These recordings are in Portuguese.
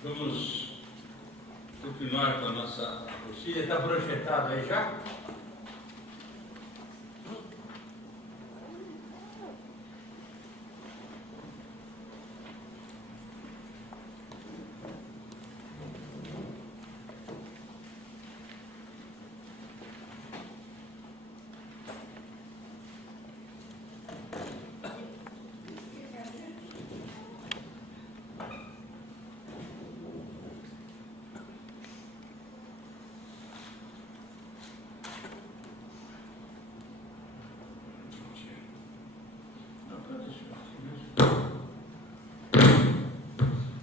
Vamos continuar com a nossa apostila. Está projetado aí já?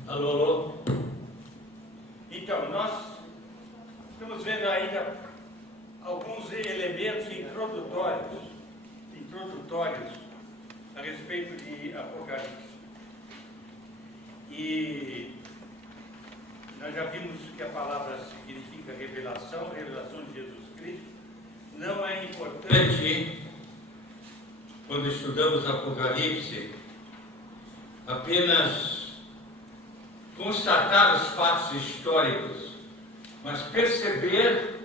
Alô, alô. Então, nós estamos vendo ainda alguns elementos introdutórios a respeito de Apocalipse. E nós já vimos que a palavra significa revelação de Jesus Cristo. Não é importante, quando estudamos Apocalipse, apenas constatar os fatos históricos, mas perceber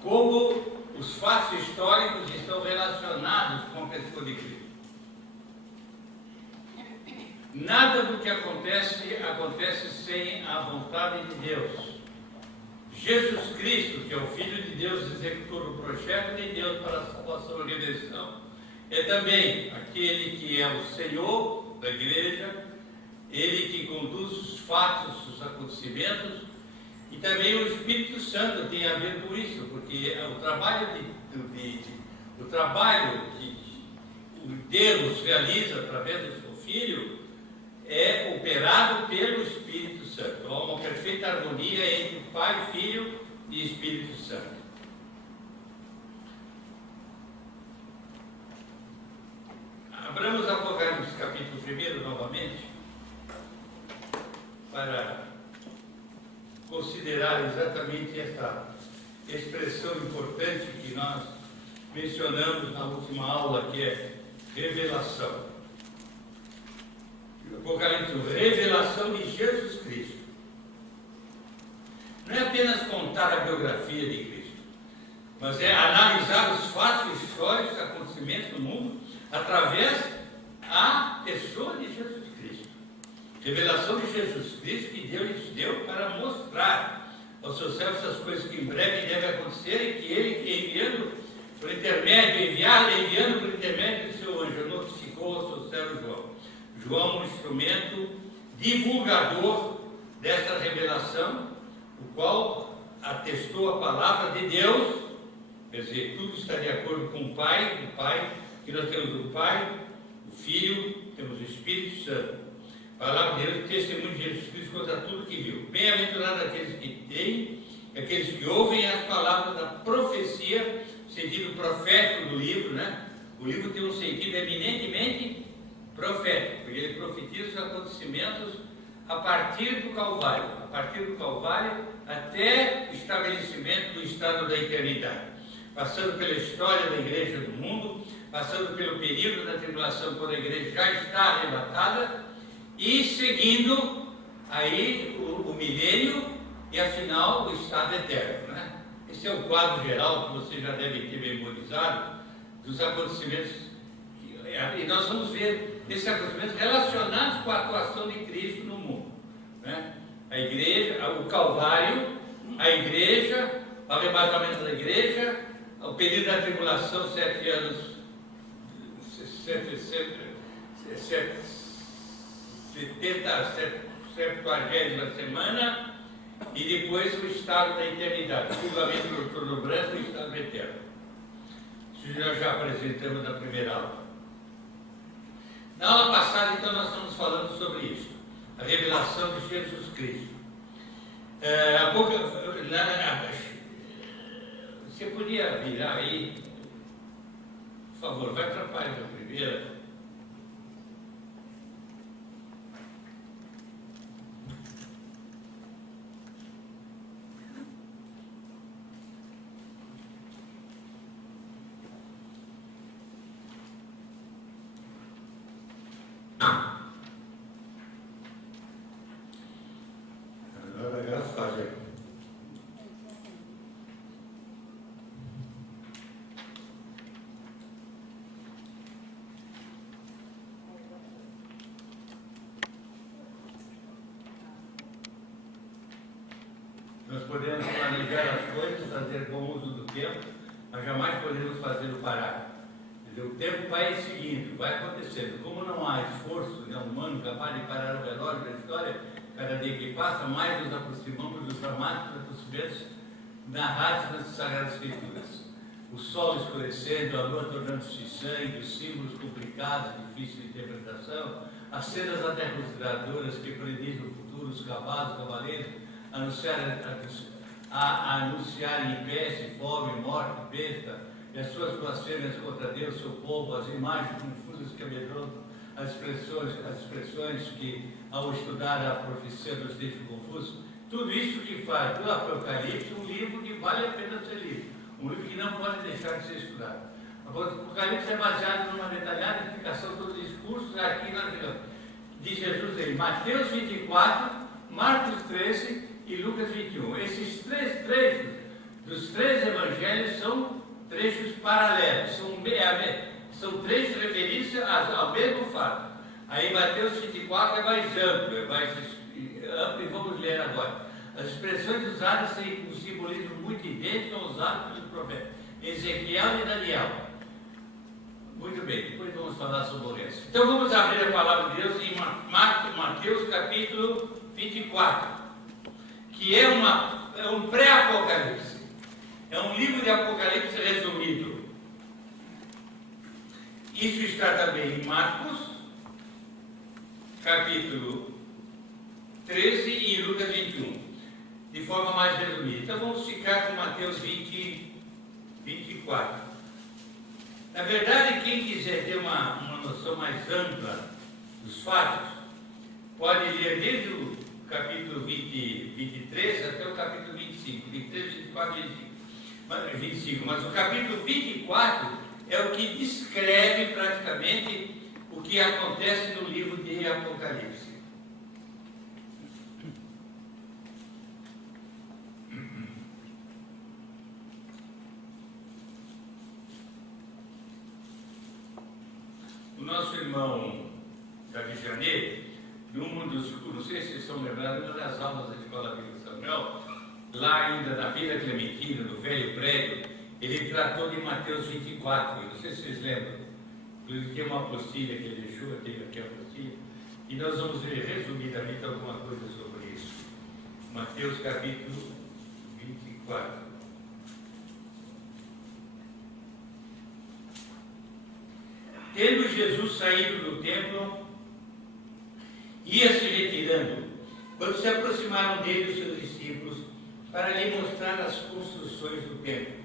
como os fatos históricos estão relacionados com a pessoa de Cristo. Nada do que acontece sem a vontade de Deus. Jesus Cristo, que é o Filho de Deus, executor do projeto de Deus para a salvação e redenção, é também aquele que é o Senhor da igreja, ele que conduz os fatos, os acontecimentos, e também o Espírito Santo tem a ver com isso, porque o trabalho que Deus realiza através do seu Filho é operado pelo Espírito Santo. Há uma perfeita harmonia entre Pai, Filho e Espírito Santo. Abramos Apocalipse capítulo 1 novamente, para considerar exatamente essa expressão importante que nós mencionamos na última aula, que é revelação. Apocalipse, revelação de Jesus Cristo. Não é apenas contar a biografia de Cristo, mas é analisar os fatos históricos, acontecimentos no mundo, através da pessoa de Jesus Cristo. Revelação de Jesus Cristo que Deus lhes deu para mostrar aos seus servos as coisas que em breve devem acontecer e que ele, enviando por intermédio do seu anjo, notificou ao seu servo João. João, um instrumento divulgador dessa revelação, o qual atestou a palavra de Deus, quer dizer, tudo está de acordo com o Pai, que nós temos o Pai, o Filho, temos o Espírito Santo. A palavra de Deus, testemunho de Jesus Cristo contra tudo que viu. Bem-aventurados aqueles que têm, aqueles que ouvem as palavras da profecia, sentido profético do livro, né? O livro tem um sentido eminentemente profético, porque ele profetiza os acontecimentos a partir do Calvário até o estabelecimento do estado da eternidade, passando pela história da igreja do mundo, passando pelo período da tribulação, quando a igreja já está arrebatada, e seguindo aí o milênio e afinal o estado eterno, né? Esse é o quadro geral que você já deve ter memorizado dos acontecimentos, e nós vamos ver esses acontecimentos relacionados com a atuação de Cristo no mundo, né? A igreja, o Calvário, a igreja, o arrebatamento da igreja, o período da tribulação, 7 anos, 70ª semana, e depois o estado da eternidade, o julgamento do trono branco e o estado eterno. Isso nós já apresentamos na primeira aula. Na aula passada, então, nós estamos falando sobre isso, a revelação de Jesus Cristo. Você podia virar aí, por favor, vai para a página primeira. Nós podemos planejar as coisas, fazer bom uso do tempo, mas jamais podemos fazê-lo parar. O tempo vai seguindo, vai acontecendo. Como não há esforço humano capaz de parar o relógio da história, cada dia que passa, mais nos aproximamos dos dramáticos acontecimentos narrados nas Sagradas Escrituras. O sol escurecendo, a lua tornando-se sangue, os símbolos complicados, difíceis de interpretação, as cenas até consideradoras que predizem o futuro, os cavaleiros, anunciarem peste, fome, morte, besta, e as suas blasfêmias contra Deus, seu povo, as imagens confusas que amedrontam, as expressões que, ao estudar a profecia, nos deixam confusos, tudo isso que faz do Apocalipse um livro que vale a pena ser lido, um livro que não pode deixar de ser estudado. O Apocalipse é baseado numa detalhada explicação dos discursos aqui de Jesus em Mateus 24, Marcos 13 e Lucas 21. Esses três trechos dos três evangelhos são trechos paralelos, são trechos referidos ao mesmo fato. Aí Mateus 24 é mais amplo, e vamos ler agora. As expressões usadas têm um simbolismo muito idêntico ao usado pelos profetas Ezequiel e Daniel. Muito bem, depois vamos falar sobre o resto. Então vamos abrir a palavra de Deus em Mateus capítulo 24, que é um pré-apocalipse. É um livro de Apocalipse resumido. Isso está também em Marcos, capítulo 13 e em Lucas 21, de forma mais resumida. Então vamos ficar com Mateus 24. Na verdade, quem quiser ter uma noção mais ampla dos fatos, pode ler desde o capítulo 23 até o capítulo 25, 23, 24 e 25, mas o capítulo 24 é o que descreve praticamente o que acontece no livro de Apocalipse. O nosso irmão Davi Janeiro, num dos, não sei se vocês estão lembrados, uma das aulas da Escola Bíblica Samuel, lá ainda na Vila Clementina, no velho prédio, ele tratou de Mateus 24, não sei se vocês lembram. Ele tem uma apostila que ele deixou, eu tenho aqui a apostila, e nós vamos ver resumidamente alguma coisa sobre isso. Mateus capítulo 24. Tendo Jesus saído do templo, ia se retirando, quando se aproximaram dele os seus discípulos, para lhe mostrar as construções do templo.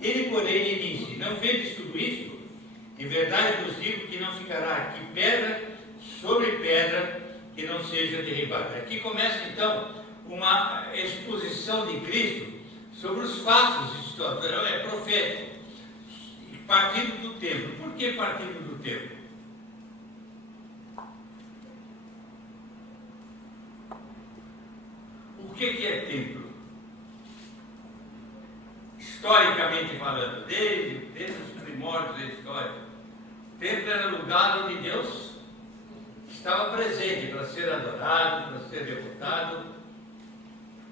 Ele, porém, lhe disse: não vedes tudo isto? Em verdade vos digo que não ficará aqui pedra sobre pedra que não seja derribada. Aqui começa então uma exposição de Cristo sobre os fatos históricos, é profético, partindo do templo. Por que partindo do templo? O que é templo? Historicamente falando, desde os primórdios da história, o templo era o lugar onde Deus estava presente para ser adorado, para ser devotado,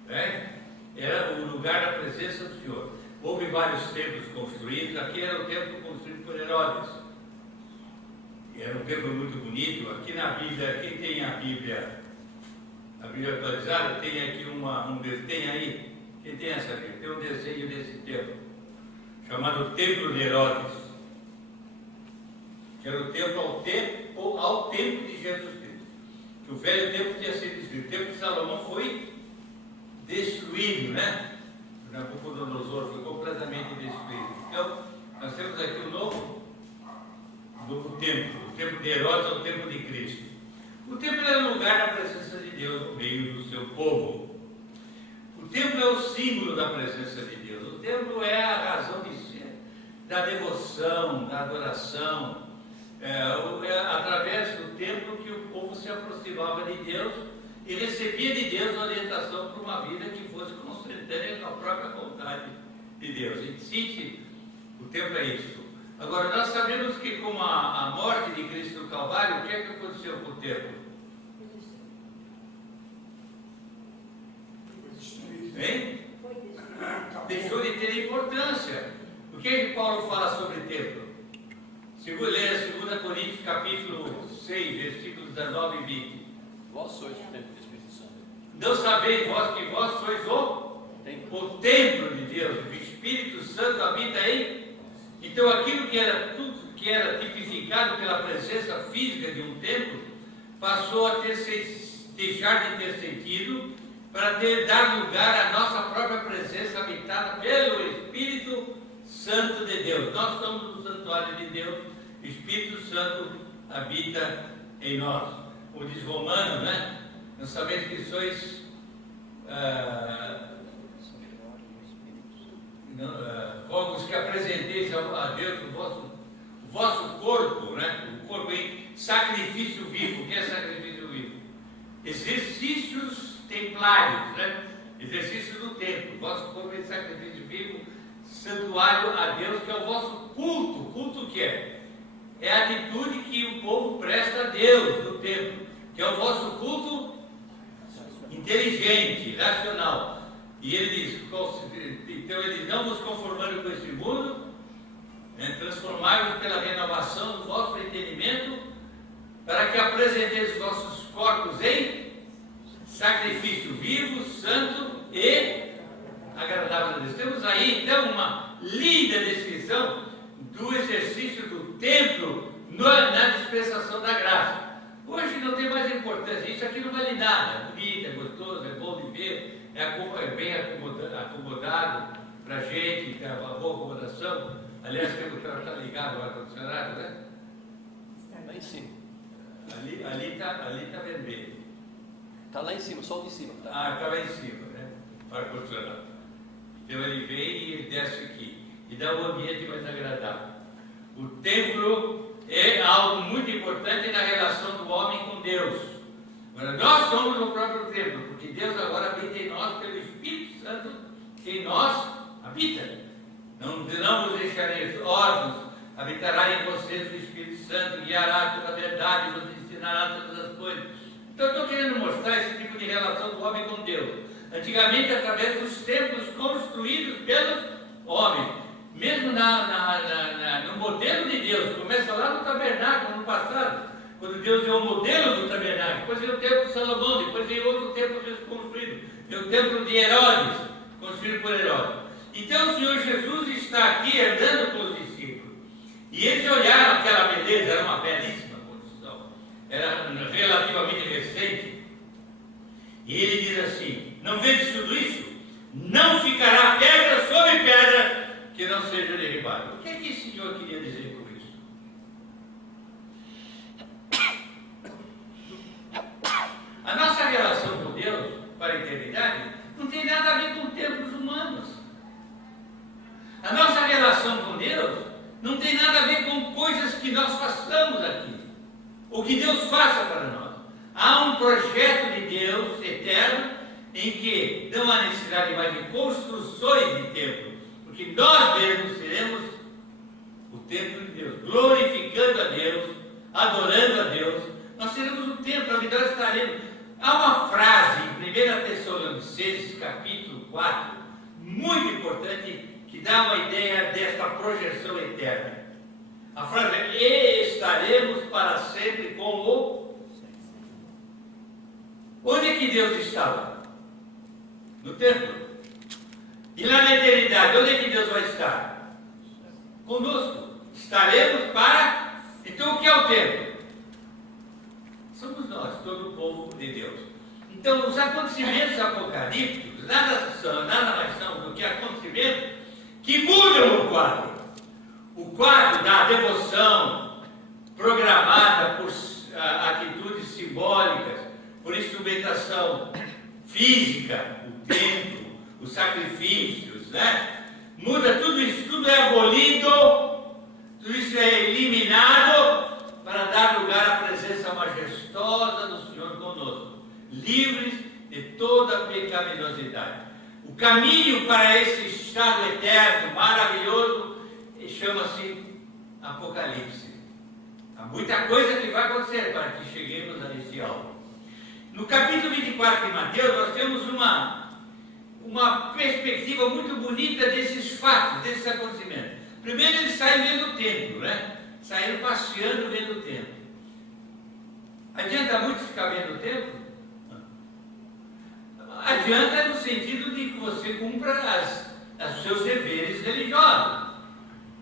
né? Era o lugar da presença do Senhor. Houve vários templos construídos. Aqui era o templo construído por Herodes. Era um templo muito bonito. Aqui na Bíblia, quem tem a Bíblia atualizada, tem aqui tem aí, quem tem essa Bíblia? Tem um desenho desse templo, chamado Templo de Herodes, que era o templo ao tempo de Jesus Cristo. Que o velho templo tinha sido destruído. O templo de Salomão foi destruído, né? Nabucodonosor foi completamente destruído. Então, nós temos aqui um novo templo. O templo de Herodes é o templo de Cristo. O templo é o lugar da presença de Deus no meio do seu povo. O templo é o símbolo da presença de Deus. O templo é a razão de ser, da devoção, da adoração. É através do templo que o povo se aproximava de Deus e recebia de Deus orientação para uma vida que fosse constante com a própria vontade de Deus. Em síntese, o templo é isso. Agora, nós sabemos que com a morte de Cristo no Calvário, o que é que aconteceu com o templo? que Paulo fala sobre templo? Leia 2 Coríntios capítulo 6, versículos 19 e 20. Vós sois o templo do Espírito Santo. Não sabeis vós que vós sois o templo de Deus, o Espírito Santo habita aí. Então aquilo que era tudo que era tipificado pela presença física de um templo, passou a deixar de ter sentido para dar lugar à nossa própria presença habitada pelo Espírito Santo de Deus. Nós somos o santuário de Deus, o Espírito Santo habita em nós. Como diz Romanos, né? Nós sabemos que sois os que apresenteis a Deus o vosso corpo, né? O corpo em sacrifício vivo. O que é sacrifício vivo? Exercícios templários, né? Exercício do templo. O vosso corpo em sacrifício vivo, santuário a Deus, que é o vosso culto. Culto o que é? É a atitude que o povo presta a Deus no templo, que é o vosso culto inteligente, racional. E ele diz, então ele diz, não vos conformando com esse mundo, transformai-vos pela renovação do vosso entendimento, para que apresenteis os vossos corpos em sacrifício vivo, santo e agradável a Deus. Temos aí então uma linda descrição do exercício do templo na dispensação da graça. Hoje não tem mais importância, isso aqui não vale nada, é bonito, é gostoso, é bom de ver, é bem acomodado para a gente, tem uma boa acomodação. Aliás, o cara está ligado ao ar-condicionado, né? Lá em cima. Ali tá vermelho. Está lá em cima, só o de cima. Tá? Ah, está lá em cima, né? O ar-condicionado. Então ele vem e ele desce aqui e dá um ambiente mais agradável. O templo é algo muito importante na relação do homem com Deus. Agora, nós somos o próprio templo, porque Deus agora habita em nós pelo Espírito Santo que em nós habita. Não vos deixarei órfãos, habitará em vocês o Espírito Santo, guiará toda a verdade, vos ensinará todas as coisas. Então, eu estou querendo mostrar esse tipo de relação do homem com Deus. Antigamente, através dos templos construídos pelos homens, mesmo no modelo de Deus, começa lá no tabernáculo, no passado, quando Deus deu o modelo do tabernáculo, depois veio o templo de Salomão, depois veio outro templo construído, veio o templo de Herodes, construído por Herodes. Então o Senhor Jesus está aqui andando com os discípulos, e eles olharam aquela beleza, era uma belíssima construção, era relativamente recente, e ele diz assim: não vedes tudo isso? Não ficará pedra sobre pedra que não seja derribada. O que é que esse Senhor queria dizer com isso? A nossa relação com Deus para a eternidade não tem nada a ver com templos humanos. A nossa relação com Deus não tem nada a ver com coisas que nós façamos aqui, ou que Deus faça para nós. Há um projeto de Deus eterno em que não há necessidade mais de construções de templo, porque nós mesmos seremos o templo de Deus, glorificando a Deus, adorando a Deus. Nós seremos o templo, onde nós estaremos. Há uma frase em 1 Tessalonicenses capítulo 4, muito importante, que dá uma ideia desta projeção eterna. A frase é: e estaremos para sempre com o... Onde é que Deus estava? No templo. E lá na eternidade, onde é que Deus vai estar? Conosco. Estaremos para... Então o que é o templo? Somos nós, todo o povo de Deus. Então os acontecimentos apocalípticos nada mais são do que acontecimentos que mudam o quadro. O quadro da devoção programada por atitudes simbólicas, por instrumentação física, o templo, os sacrifícios, né? Muda tudo isso, tudo é abolido, tudo isso é eliminado para dar lugar à presença majestosa do Senhor conosco, livres de toda pecaminosidade. O caminho para esse estado eterno, maravilhoso, chama-se Apocalipse. Há muita coisa que vai acontecer para que cheguemos a esse alvo. No capítulo 24 de Mateus, nós temos uma perspectiva muito bonita desses fatos, desses acontecimentos. Primeiro eles saem vendo o templo, né? Saíram passeando vendo o templo. Adianta muito ficar vendo o templo? Adianta no sentido de que você cumpra os seus deveres religiosos.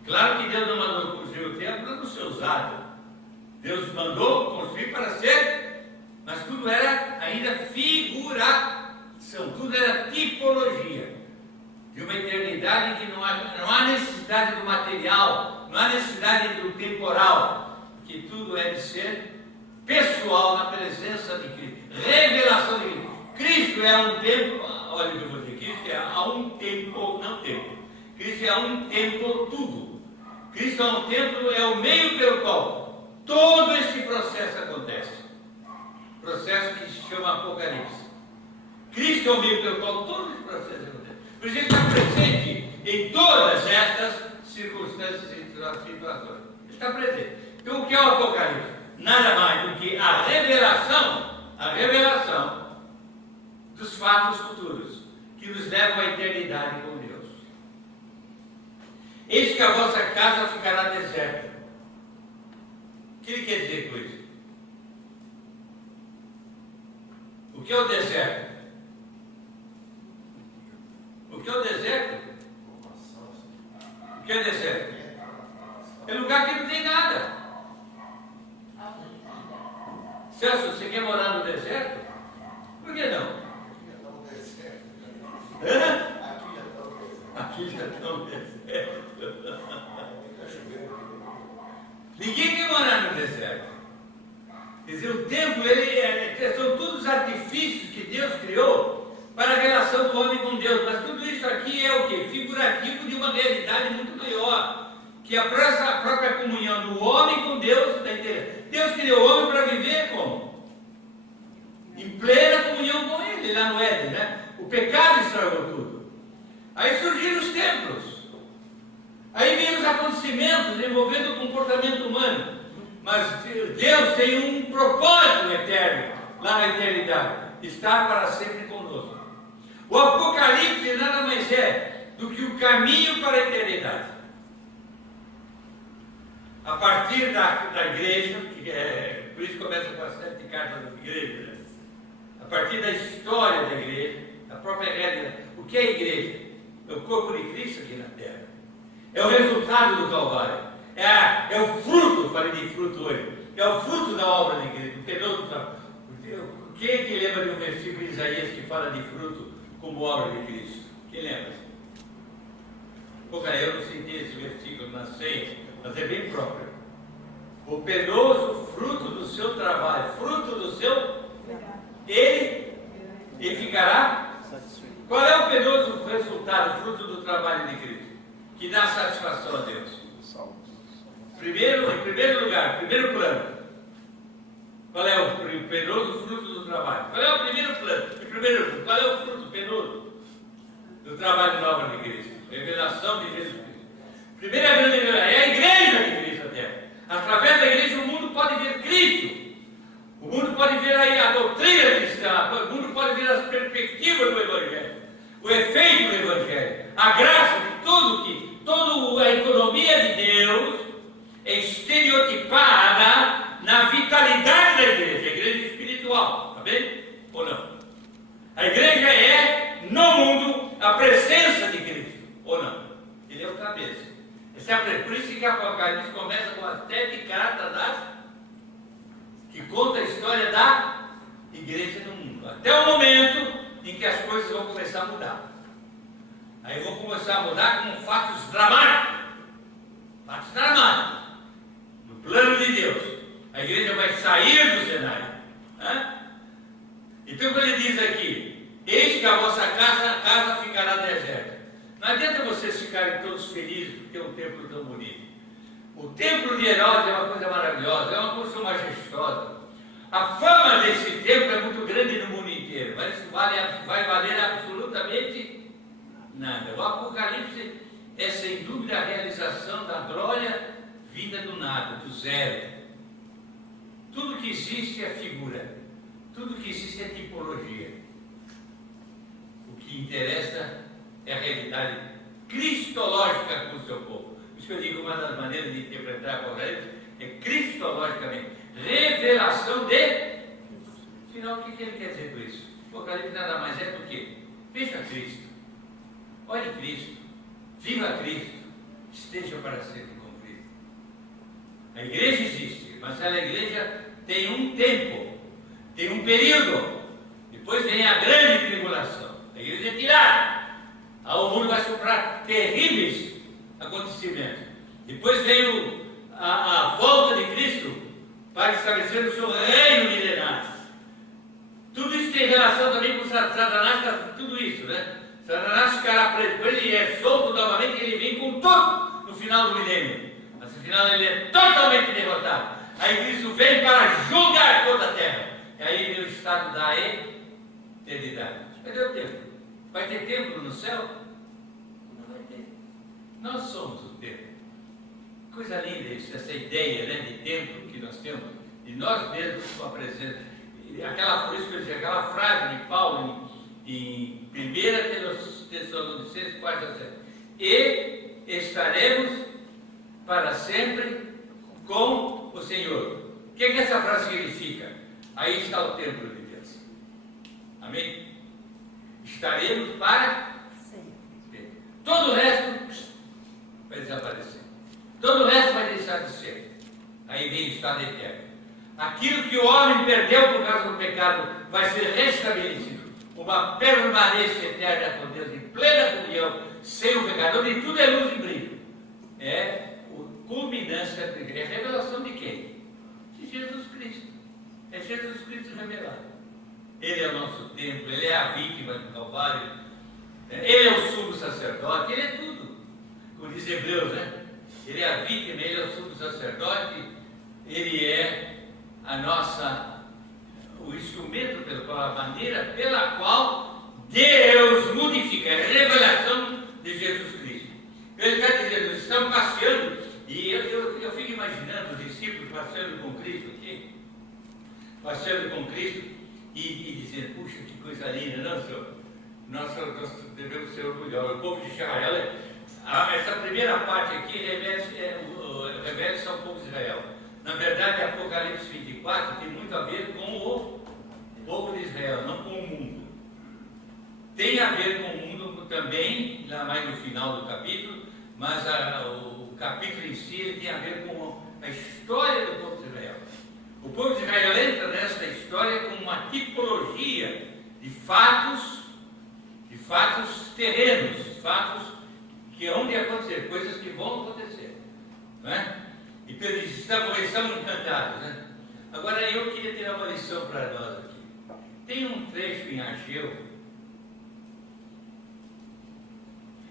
Claro que Deus não mandou construir o templo para não ser usado. Deus mandou construir para ser, mas tudo era ainda figuração, tudo era tipologia de uma eternidade que não há necessidade do material, não há necessidade do temporal, que tudo é de ser pessoal na presença de Cristo. Revelação de Cristo. Cristo é um tempo, olha o que eu vou dizer, Cristo é a um tempo, não tempo. Cristo é a um tempo tudo. Cristo é um templo, é o meio pelo qual todo esse processo acontece. Processo que se chama Apocalipse. Cristo é o meio pelo qual todo esse processo acontece. Por isso ele está presente em todas estas circunstâncias e situações. Ele está presente. Então o que é o Apocalipse? Nada mais do que a revelação dos fatos futuros, que nos levam à eternidade com Deus. Eis que a vossa casa ficará deserta. O que ele quer dizer com isso? O que é o deserto? O que é o deserto? O que é o deserto? É lugar que não tem nada. Celso, você quer morar no deserto? Por que não? Aqui já está um deserto. Ninguém quer morar no deserto. Quer dizer, o templo, são todos os artifícios que Deus criou para a relação do homem com Deus. Mas tudo isso aqui é o quê? Figurativo de uma realidade muito maior, que é a própria comunhão do homem com Deus. Deus criou o homem para viver como? Em plena comunhão com Ele, lá no Éden, né? O pecado estragou tudo. Aí surgiram os templos. Aí vêm os acontecimentos envolvendo o comportamento humano. Mas Deus tem um propósito eterno, lá na eternidade. Está para sempre conosco. O Apocalipse nada mais é do que o caminho para a eternidade. A partir da igreja, por isso começa com as 7 cartas da igreja, né? A partir da história da igreja, da própria realidade. O que é a igreja? É o corpo de Cristo aqui na terra. É o resultado do Calvário. É o fruto, falei de fruto hoje. É o fruto da obra da igreja. Quem é que lembra de um versículo de Isaías que fala de fruto como obra de Cristo? Quem lembra? Pô, cara, eu não senti esse versículo na ceia, mas é bem próprio. O penoso fruto do seu trabalho, fruto do seu, ele ficará. Qual é o penoso resultado, fruto do trabalho de Cristo? Que dá satisfação a Deus. Em primeiro lugar, primeiro plano. Qual é o penoso fruto do trabalho? Qual é o primeiro plano? Qual é o fruto penoso do trabalho da obra de Cristo? Revelação de Jesus Cristo. Primeira grande revelação é a igreja de Cristo até. Através da igreja o mundo pode ver Cristo. O mundo pode ver aí a doutrina cristã. O mundo pode ver as perspectivas do Evangelho. O efeito do Evangelho. A graça de tudo toda a economia de Deus é estereotipada na vitalidade da igreja. A igreja espiritual. Está bem? Ou não? A igreja é, no mundo, a presença de Cristo. Ou não? Ele é o cabeça. Por isso que a Apocalipse começa com as 7 cartas que conta a história da igreja no mundo. Até o momento em que as coisas vão começar a mudar. Aí vão começar a mudar com fatos dramáticos. Fatos dramáticos. No plano de Deus. A igreja vai sair do cenário. Então quando ele diz aqui, eis que a vossa casa ficará deserta. Não adianta vocês ficarem todos felizes porque é um templo tão bonito. O templo de Herodes é uma coisa maravilhosa, é uma construção majestosa. A fama desse templo é muito grande no mundo inteiro, mas isso vai valer absolutamente nada. O Apocalipse é sem dúvida a realização da glória vinda do nada, do zero. Tudo que existe é figura, tudo que existe é tipologia. O que interessa é a realidade cristológica com o seu povo. isso que eu digo, uma das maneiras de interpretar Apocalipse é cristologicamente. Revelação de... Afinal, o que ele quer dizer com isso? Apocalipse nada mais é do que: veja Cristo, olhe Cristo, viva Cristo, esteja para sempre com Cristo. A igreja existe, mas a igreja tem um tempo, tem um período. Depois vem a grande tribulação. A igreja é tirada. O mundo vai sofrer terríveis acontecimentos. Depois vem a volta de Cristo para estabelecer o seu reino milenar. Tudo isso tem relação também com Satanás, tudo isso, né? Satanás ficará preso, ele é solto novamente, ele vem com tudo no final do milênio. Mas no final ele é totalmente derrotado. Aí Cristo vem para julgar toda a terra. E aí vem o estado da eternidade. Cadê o templo? Vai ter templo no céu? Não vai ter. Nós somos o templo. Coisa linda isso, essa ideia, né, de templo que nós temos, de nós mesmos com a presença. Por isso que eu disse, aquela frase de Paulo em 1 Tessalonicenses 4:7. E estaremos para sempre com o Senhor. O que essa frase significa? Aí está o templo de Deus. Amém? Estaremos para sempre. Todo o resto vai desaparecer. Todo o resto vai deixar de ser. Aí vem o estado eterno. Aquilo que o homem perdeu por causa do pecado vai ser restabelecido. Uma permanência eterna com Deus, em plena comunhão, sem o pecador, e tudo é luz e brilho. É a culminância, é a revelação de quem? De Jesus Cristo. É Jesus Cristo revelado. Ele é o nosso templo, ele é a vítima do Calvário, ele é o sumo sacerdote, ele é tudo. Como diz Hebreus, né? Ele é a vítima, ele é o sumo sacerdote, ele é o instrumento, a maneira pela qual Deus modifica, é a revelação de Jesus Cristo. Ele está dizendo, estamos passeando, e eu fico imaginando os discípulos passeando com Cristo aqui, passeando com Cristo e dizendo: puxa, que coisa linda, não, Senhor? Nós devemos ser orgulhosos. O povo de Israel, essa primeira parte aqui revela-se ao povo de Israel. Na verdade, Apocalipse 24 tem muito a ver com o povo de Israel, não com o mundo. Tem a ver com o mundo também, lá mais no final do capítulo, mas o capítulo em si ele tem a ver com a história do povo de Israel. O povo de Israel entra nessa história com uma tipologia de fatos terrenos, fatos que hão de acontecer, coisas que vão acontecer, não é? E eles estamos encantados, né? Agora eu queria tirar uma lição para nós aqui. Tem um trecho em Ageu,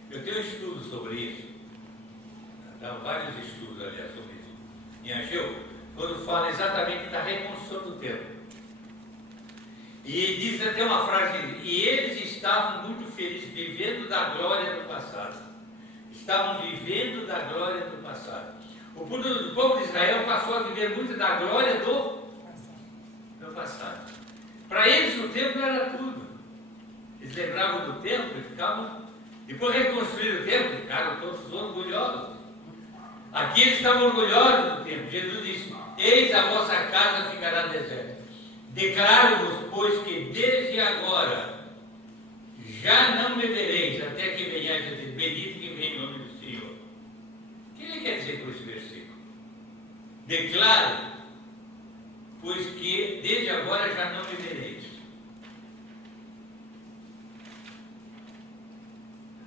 eu tenho um estudo sobre isso, dá vários estudos, aliás, sobre isso, em Ageu, quando fala exatamente da reconstrução do templo. E diz até uma frase, e eles estavam muito felizes, vivendo da glória do passado. Estavam vivendo da glória do passado. O povo de Israel passou a viver muito da glória do passado. Para eles o templo era tudo. Eles lembravam do templo e ficavam... Depois reconstruíram o templo, ficaram todos orgulhosos. Aqui eles estavam orgulhosos do templo. Jesus disse: eis a vossa casa ficará deserta. Declaro-vos, pois, que desde agora já não me vereis, até que venhais a dizer: bendito que vem em nome do Senhor. O que ele quer dizer com esse versículo? Declaro, pois que desde agora já não me vereis.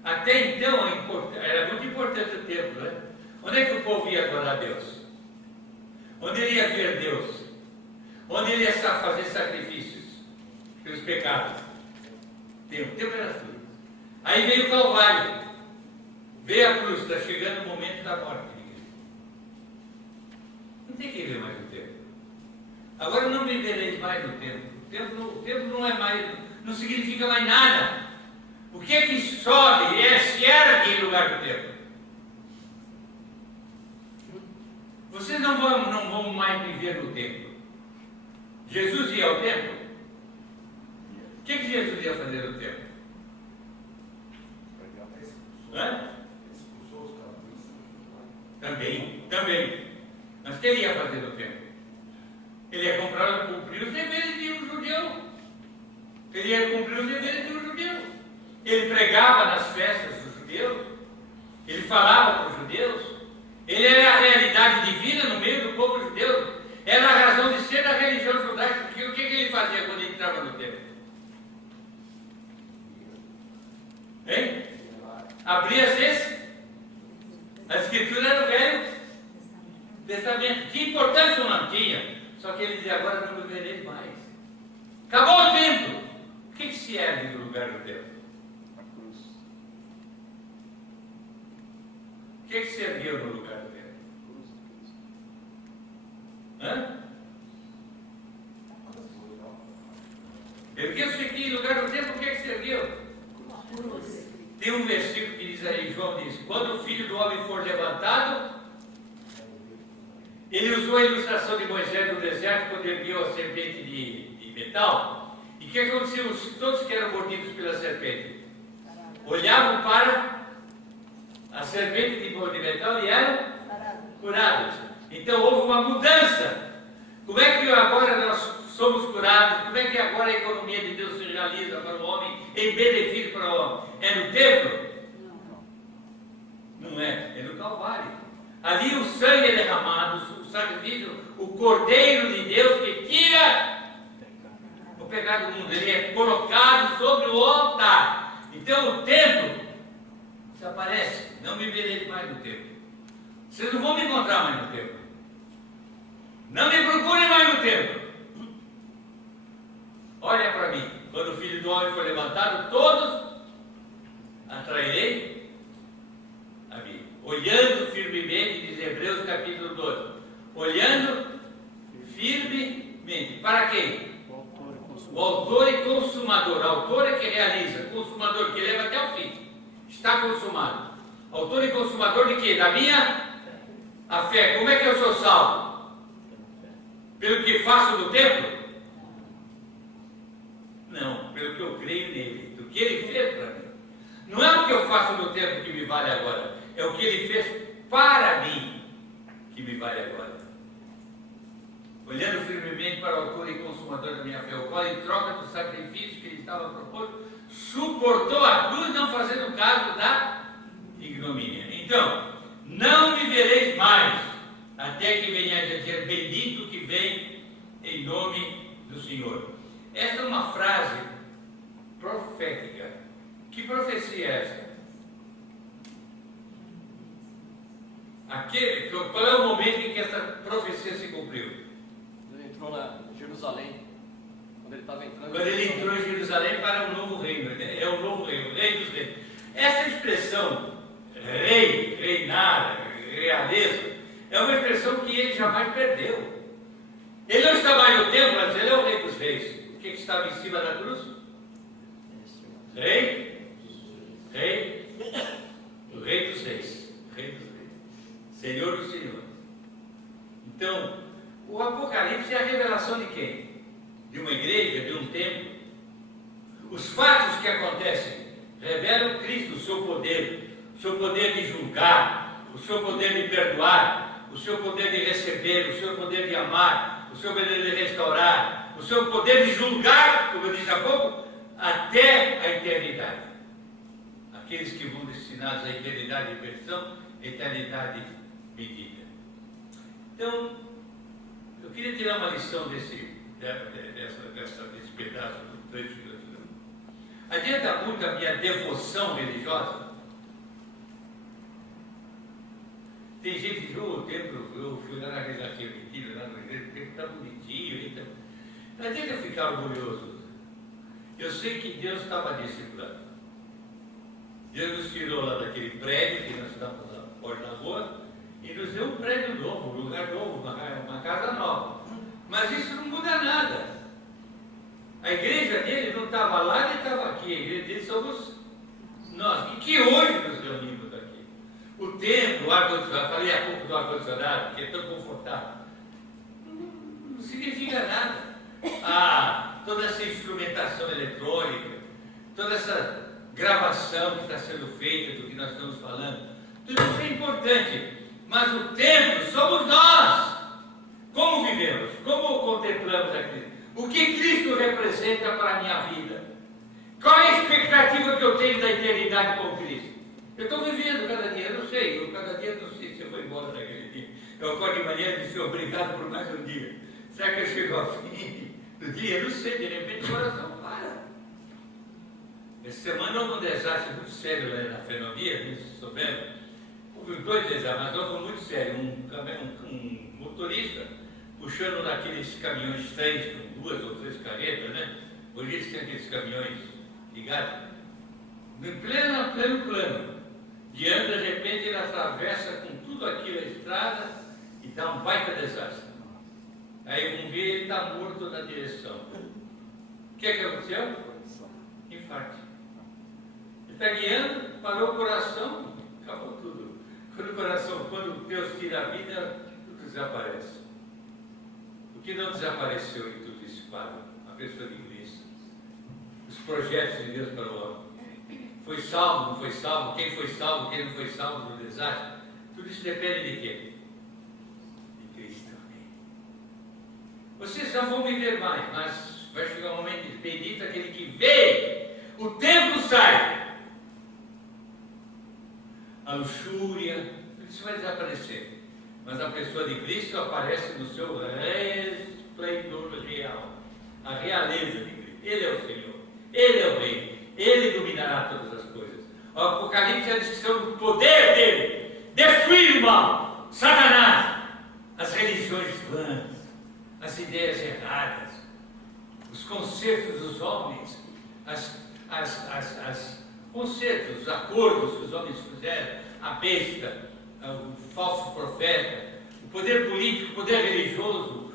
Até então era muito importante o templo, né? Onde é que o povo ia adorar a Deus? Onde ele ia ver Deus? Onde ele ia fazer sacrifícios pelos pecados? O templo era tudo. Aí veio o Calvário, veio a cruz, está chegando o momento da morte. Não tem que ver mais o templo. Agora não me vereis mais no templo. O templo não é mais, não significa mais nada. O que é que sobe, se ergue em lugar do templo? Vocês não vão mais viver no templo. Jesus ia ao templo? O que Jesus ia fazer no templo? Ele ia cumprir os deveres do judeu. Ele pregava nas festas dos judeus, ele falava para os judeus, ele era a realidade divina no meio do povo judeu, era a razão de ser da religião judaica, porque o que ele fazia quando ele entrava no templo? Hein? Abria as escrituras do Velho Testamento. Que importância não tinha, só que ele dizia, agora não me vereis mais. Acabou o templo. O que se ergue no lugar do templo? A cruz. O que se ergueu no lugar do templo? Hã? Ergueu-se aqui no lugar do templo, o que se ergueu? Tem um versículo que diz aí, João diz, quando o Filho do Homem for levantado, ele usou a ilustração de Moisés no deserto, quando ergueu a serpente de metal. E o que aconteceu? Todos que eram mordidos pela serpente olhavam para a serpente de metal e eram curados. Então houve uma mudança. Como é que agora nós somos curados? Como é que agora a economia de Deus se realiza para o homem, em benefício para o homem? É no templo? Não é, é no Calvário. Ali o sangue é derramado, o sacrifício, o Cordeiro de Deus que tira o pecado do mundo, ele é colocado sobre o altar. Então o templo desaparece, não me vereis mais no templo. Vocês não vão me encontrar mais no templo. Não me procurem mais no templo. Olha para mim, quando o Filho do Homem for levantado, todos atrairei a mim. Olhando firmemente, diz Hebreus capítulo 12. Olhando firmemente. Para quem? O autor e consumador. O autor é que realiza, consumador que leva até o fim. Está consumado. Autor e consumador de quê? Da minha a fé. Como é que eu sou salvo? Pelo que faço no templo? Não, pelo que eu creio nele, do que ele fez para mim. Não é o que eu faço no tempo que me vale agora, é o que ele fez para mim que me vale agora. Olhando firmemente para o autor e consumador da minha fé, o qual, em troca do sacrifício que ele estava proposto, suportou a cruz, não fazendo caso da ignomínia. Então, não me vereis mais, até que venha a dizer, bendito que vem em nome do Senhor. Esta é uma frase profética. Que profecia é essa? Qual é o momento em que essa profecia se cumpriu? Ele entrou em Jerusalém. Quando ele estava entrando. Quando ele entrou em Jerusalém para o novo reino. É o novo reino, o rei dos reis. Essa expressão, rei, reinar, realeza, é uma expressão que ele jamais perdeu. Ele não está mais no templo, mas ele é o rei dos reis. O que estava em cima da cruz? Rei, o rei dos reis, Senhor dos senhores. Então, o Apocalipse é a revelação de quem? De uma igreja, de um templo. Os fatos que acontecem revelam Cristo, o seu poder de julgar, o seu poder de perdoar, o seu poder de receber, o seu poder de amar, o seu poder de restaurar, o seu poder de julgar, como eu disse há pouco, até a eternidade. Aqueles que vão destinados à eternidade de perdição, eternidade medida. Então, eu queria tirar uma lição desse pedaço do trecho que nós estudamos. Adianta muito a minha devoção religiosa? Tem gente que diz, o templo, eu fui lá na Regatinha Mentira, lá no igreja, o templo está bonitinho. Então, não adianta eu ficar orgulhoso. Eu sei que Deus estava discipulando. Deus nos tirou lá daquele prédio que nós estamos na porta da rua e nos deu um prédio novo, um lugar novo, uma casa nova. Mas isso não muda nada. A igreja dele não estava lá nem estava aqui. A igreja dele somos nós. E que hoje nos reunimos aqui. O templo, o ar-condicionado, falei há pouco do ar-condicionado, que é tão confortável. Não significa nada. Toda essa instrumentação eletrônica, toda essa gravação que está sendo feita do que nós estamos falando, tudo isso é importante, mas o templo somos nós. Como vivemos? Como contemplamos a Cristo? O que Cristo representa para a minha vida? Qual é a expectativa que eu tenho da eternidade com Cristo? Eu estou vivendo cada dia, eu não sei, cada dia não sei se eu vou embora naquele dia. Eu acordo de manhã e disse, obrigado por mais um dia. Será que eu chego ao fim do dia? Eu não sei, de repente o coração para. Essa semana houve um desastre muito sério lá na ferrovia, vocês souberam? Houve 2 desastres, mas houve muito sério. Um motorista puxando naqueles caminhões 3 com 2 ou 3 carretas, né? Hoje eles têm aqueles caminhões ligados. Em pleno plano. De repente ele atravessa com tudo aquilo a estrada e dá um baita desastre. Aí vão ver, ele está morto na direção. O que aconteceu? Infarto. Ele está guiando, parou o coração, acabou tudo. Quando Deus tira a vida, tudo desaparece. O que não desapareceu em tudo isso para a pessoa de Cristo? Os projetos de Deus para o homem. Foi salvo, não foi salvo? Quem foi salvo, quem não foi salvo no desastre? Tudo isso depende de quê? De Cristo. Vocês não vão me ver mais, mas vai chegar um momento de bendito aquele que veio. O templo sai. A luxúria, tudo isso vai desaparecer. Mas a pessoa de Cristo aparece no seu resplendor real. A realeza de Cristo. Ele é o Senhor. Ele é o Rei. Ele dominará todas as coisas. O Apocalipse é a descrição do poder dele. Destruir o mal, Satanás, as religiões vãs, as ideias erradas, os conceitos dos homens, conceitos, os acordos que os homens fizeram, a besta, o falso profeta, o poder político, o poder religioso,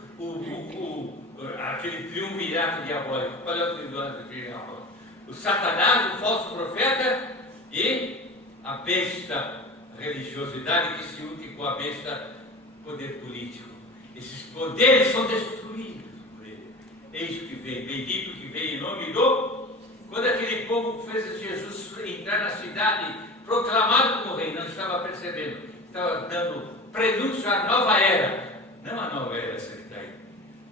aquele triunvirato diabólico. Qual é o triunvirato diabólico? O Satanás, o falso profeta e a besta, a religiosidade que se une com a besta, poder político. Esses poderes são destruídos por ele. Eis que vem, bendito que vem em nome do... Quando aquele povo fez Jesus entrar na cidade, proclamado como rei, não estava percebendo, estava dando prenúncio à nova era. Não a nova era, essa que está aí.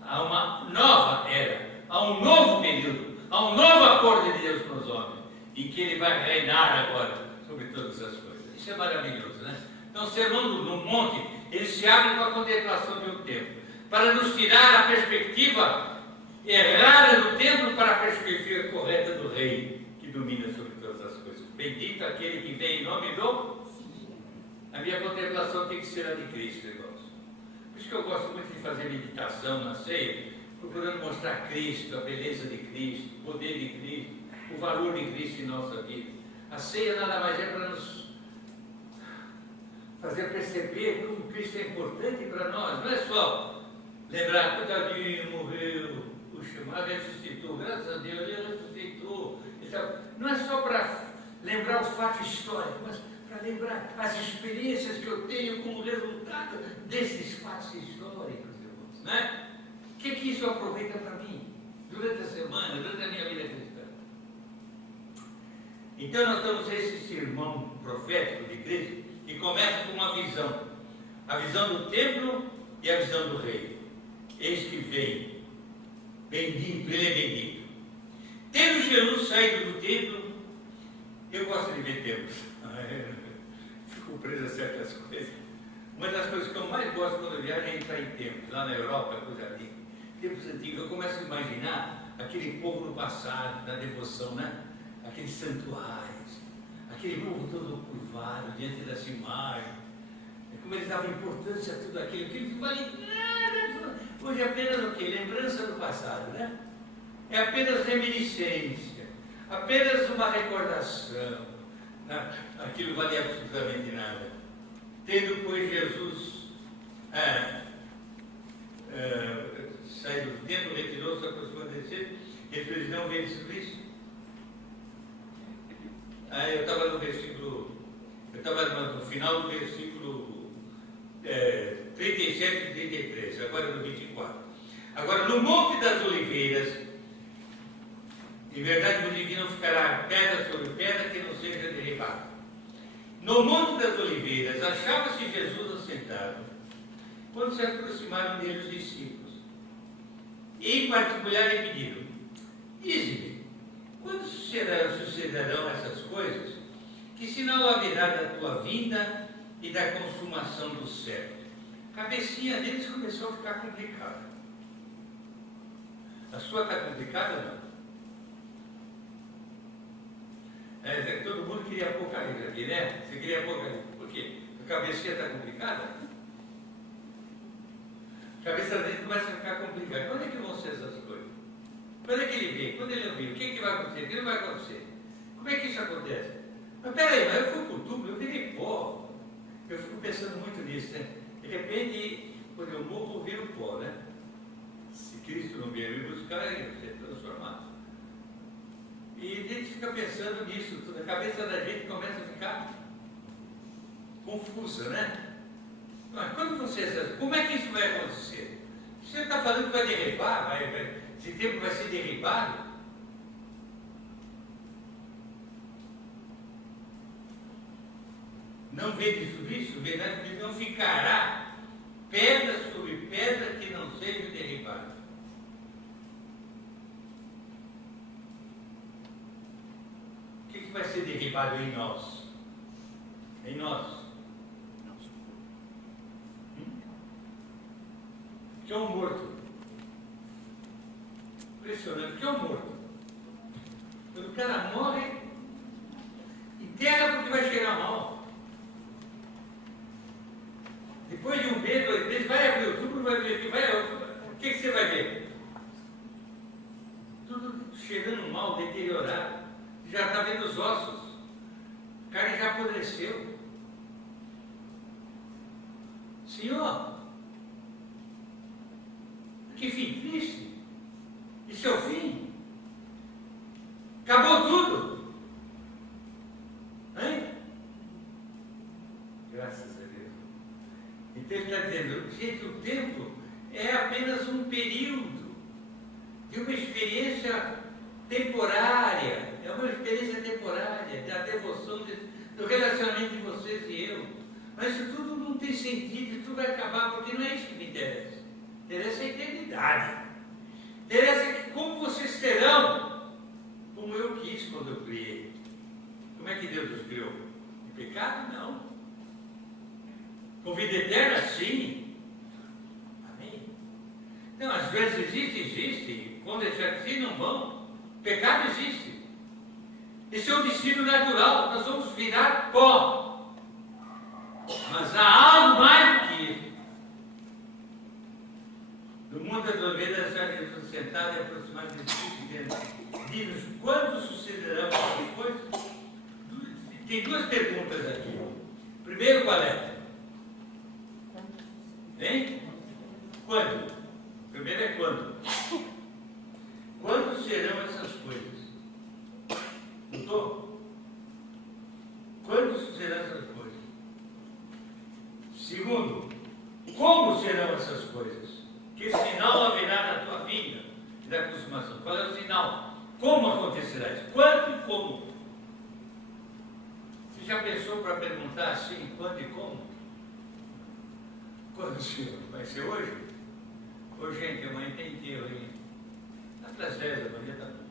Há uma nova era, há um novo período. Há um novo acordo de Deus com os homens, em que Ele vai reinar agora sobre todas as coisas. Isso é maravilhoso, né? Então, o sermão no monte, ele se abre com a contemplação de um templo, para nos tirar a perspectiva errada do templo para a perspectiva correta do Rei, que domina sobre todas as coisas. Bendito aquele que vem em nome do... A minha contemplação tem que ser a de Cristo, irmãos. Por isso que eu gosto muito de fazer meditação na ceia, procurando mostrar Cristo, a beleza de Cristo, o poder de Cristo, o valor de Cristo em nossa vida. A ceia nada mais é para nos fazer perceber como Cristo é importante para nós. Não é só lembrar, cuidadinho, morreu, puxa, mas ressuscitou, graças a Deus, ele ressuscitou. Não é só para lembrar o fato histórico, mas para lembrar as experiências que eu tenho como resultado desses fatos históricos, irmãos, né? O que isso aproveita para mim, durante a semana, durante a minha vida cristã? Então nós temos esse sermão profético de Cristo, que começa com uma visão. A visão do templo e a visão do rei. Eis que vem, bendito, ele é bendito. Tendo Jesus saído do templo, eu gosto de ver templos. Fico preso a certas coisas. Uma das coisas que eu mais gosto quando eu viajo é entrar em templos. Lá na Europa, coisa linda. Tempos antigos, eu começo a imaginar aquele povo no passado, da devoção, né? Aqueles santuários, aquele povo todo curvado diante dessa imagem, como eles davam importância a tudo aquilo, que não vale nada. Hoje é apenas o quê? Lembrança do passado, né? É apenas reminiscência, apenas uma recordação, né? Aquilo vale absolutamente nada. Tendo, pois, Jesus saído do templo, retirou-se, aproximou a descer, e eles não veem Cristo. Aí eu estava no final do versículo 37 e 33, agora no 24. Agora, no Monte das Oliveiras, em verdade vos digo que não ficará pedra sobre pedra que não seja derribada. No Monte das Oliveiras, achava-se Jesus assentado, quando se aproximaram dele os discípulos. E em particular lhe pediram: dize-me, quando sucederão essas coisas? Que sinal haverá da tua vinda e da consumação do século? A cabecinha deles começou a ficar complicada. A sua está complicada ou não? Todo mundo queria Apocalipse aqui, né? Você queria Apocalipse. Por quê? A cabecinha está complicada? A cabeça dele começa a ficar complicada. Quando é que vão ser essas coisas? Quando é que ele vê? Quando ele ouviu? O que vai acontecer? O que não vai acontecer? Como é que isso acontece? Mas peraí, mas eu fui para o túmulo, eu virei pó. Eu fico pensando muito nisso, né? De repente, quando eu morro, eu viro pó, né? Se Cristo não vier me buscar, eu vou ser transformado. E a gente fica pensando nisso, a cabeça da gente começa a ficar confusa, né? Mas quando você... Como é que isso vai acontecer? Você está falando que vai derribar, esse tempo vai ser derribado? Não vê tudo isso? Verdade, não ficará pedra sobre pedra que não seja derribada. O que vai ser derribado em nós? Em nós? O que é um morto? Impressionante. O que é um morto? Quando o cara morre, enterra porque vai cheirar mal. Depois de um mês, 2 meses, vai abrir o tubo, vai ver o que você vai ver? Tudo cheirando mal, deteriorado. Já está vendo os ossos. A carne já apodreceu. Senhor, que fim triste. Isso é o fim. Acabou tudo. Hein? Graças a Deus. Então ele está dizendo, gente, o tempo é apenas um período de uma experiência temporária. É uma experiência temporária da devoção, do relacionamento de vocês e eu. Mas isso tudo não tem sentido, isso tudo vai acabar, porque não é isso que me interessa. Interessa a eternidade. Interessa que como vocês serão, como eu quis quando eu criei. Como é que Deus nos criou? Em pecado? Não. Com vida eterna? Sim. Amém? Então, às vezes existe. Quando deixar de si, não vão. Pecado existe. Esse é o destino natural. Nós vamos virar pó. Mas há algo mais do que isso. No mundo das ovelhas já sentado e aproximado de si, diz-nos quando sucederão essas coisas? Tem 2 perguntas aqui. Primeiro, qual é? Hein? Quando? Primeiro é quando. Quando serão essas coisas? Notou? Quando sucederão essas coisas? Segundo, como serão essas coisas? Que sinal haverá na tua vinda e da consumação? Qual é o sinal? Como acontecerá isso? Quando e como? Você já pensou para perguntar assim, quando e como? Quando, senhor? Vai ser hoje? Ô, gente, amanhã tem enterro aí. Até às 10 da manhã tá bom.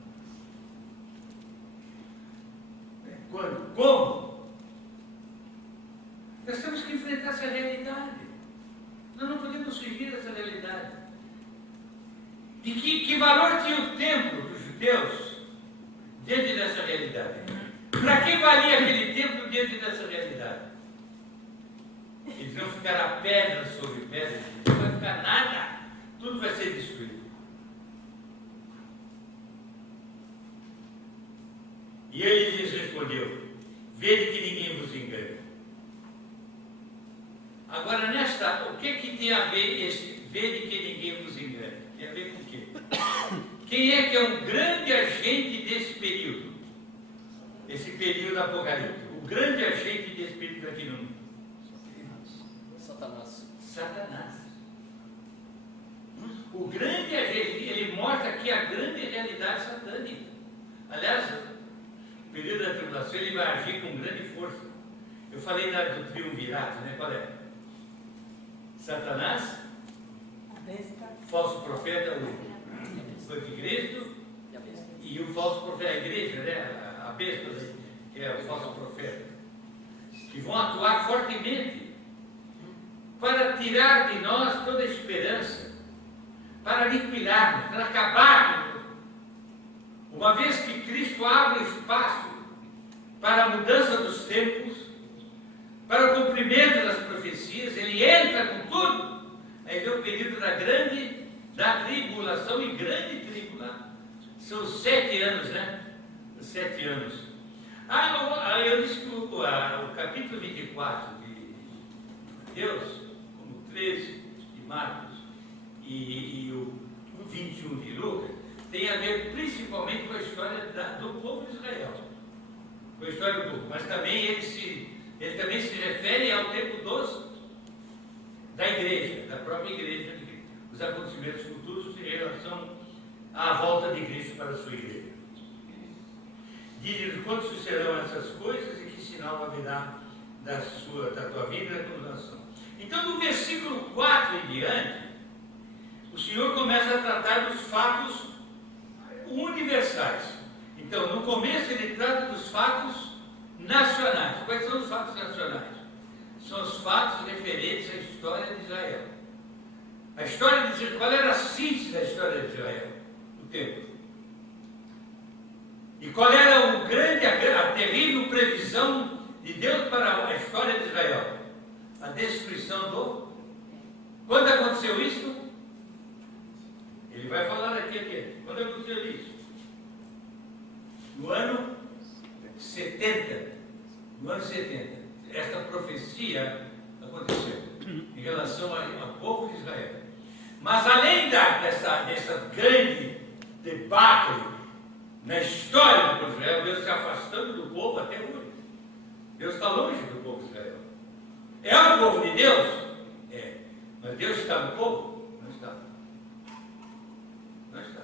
Quando? Como? Nós temos que enfrentar essa realidade. Nós não podemos fugir dessa realidade. De que valor tinha o templo dos judeus diante dessa realidade? Para que valia aquele templo diante dessa realidade? Eles vão ficar a pedra sobre pedra, não vai ficar nada, tudo vai ser destruído. E ele lhes respondeu: vede que ninguém vos engane. Agora, o que tem a ver esse vede que ninguém vos engane? Tem a ver com o quê? Quem é que é um grande agente desse período? Esse período apocalíptico. O grande agente desse período aqui no mundo. Satanás. O grande agente, ele mostra aqui a grande realidade satânica. Aliás, o período da tribulação ele vai agir com grande força. Eu falei do triunvirato, né? Qual é? Satanás, falso profeta, o anticristo E a besta. e o falso profeta, a igreja, né? A besta, né? Que é o falso profeta, que vão atuar fortemente para tirar de nós toda a esperança, para aniquilarmos, para acabarmos. Uma vez que Cristo abre espaço para a mudança dos tempos, para o cumprimento das profecias, ele entra com tudo. Aí vem o período da tribulação, e grande tribulação. São 7 anos, né? 7 anos. Eu disse que o capítulo 24 de Mateus, como 13 de Marcos e o 21 de Lucas, tem a ver principalmente com a história do povo de Israel. Com a história do povo. Mas também ele também se refere ao tempo da igreja, da própria igreja, os acontecimentos futuros em relação à volta de Cristo para a sua igreja. Diz-lhes quando sucederão essas coisas e que sinal haverá da tua vida e da condenação. Então, do versículo 4 em diante, o Senhor começa a tratar dos fatos universais. Então, no começo ele trata dos fatos nacionais. Quais são os fatos nacionais? São os fatos referentes à história de Israel. A história de Israel, qual era a síntese da história de Israel? O templo. E qual era a terrível previsão de Deus para a história de Israel? A destruição do... Quando aconteceu isso? Ele vai falar aqui. Quando aconteceu isso? No ano 70. No ano 70. Esta profecia aconteceu em relação ao povo de Israel. Mas além dessa grande debacle na história do povo de Israel, Deus se afastando do povo até hoje. Deus está longe do povo de Israel. É o povo de Deus? É. Mas Deus está no povo? Não está. Não está.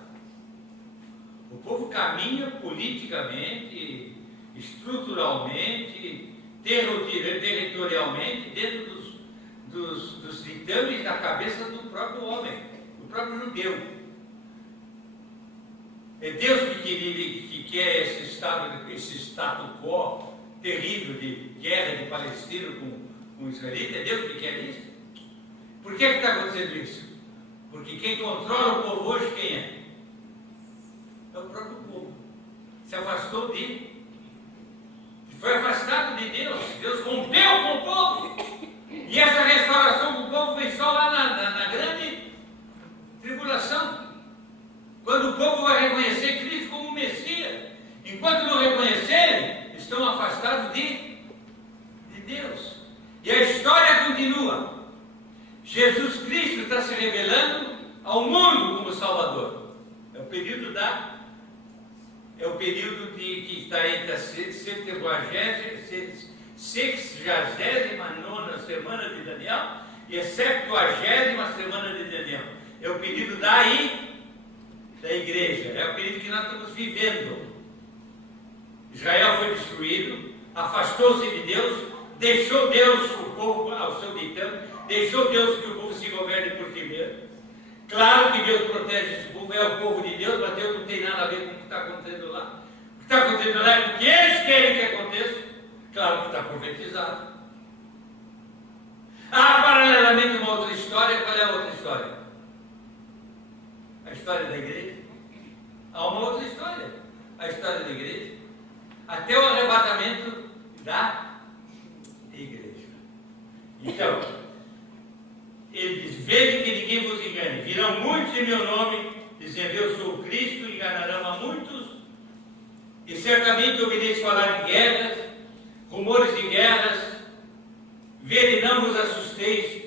O povo caminha politicamente, estruturalmente, territorialmente, dentro dos ditames da cabeça do próprio homem, do próprio judeu. É Deus que quer esse status quo terrível de guerra de palestino com o israelita. É Deus que quer isso? Por que está acontecendo isso? Porque quem controla o povo hoje, quem é? É o próprio povo. Se afastou foi afastado de Deus. Deus rompeu com o povo. E essa restauração do povo vem só lá na grande tribulação. Quando o povo vai reconhecer Cristo como Messias. Enquanto não reconhecerem, estão afastados de Deus. E a história continua. Jesus Cristo está se revelando ao mundo como Salvador. É o período que está entre a 69ª semana de Daniel e a 70ª semana de Daniel. É o período da igreja. É o período que nós estamos vivendo. Israel foi destruído, afastou-se de Deus, deixou Deus o povo ao seu ditame, deixou Deus que o povo se governe por si mesmo. Claro que Deus protege esse povo, é o povo de Deus, mas Deus não tem nada a ver com o que está acontecendo lá. O que está acontecendo lá é o que eles querem que aconteça. Claro que está profetizado. Há paralelamente uma outra história. Qual é a outra história? A história da igreja. Há uma outra história. A história da igreja. Até o arrebatamento da igreja. Então, ele diz: vede que ninguém vos engane. Virão muitos em meu nome, dizendo eu sou o Cristo, enganarão a muitos. E certamente ouvireis falar de guerras, rumores de guerras. Vede, não vos assusteis,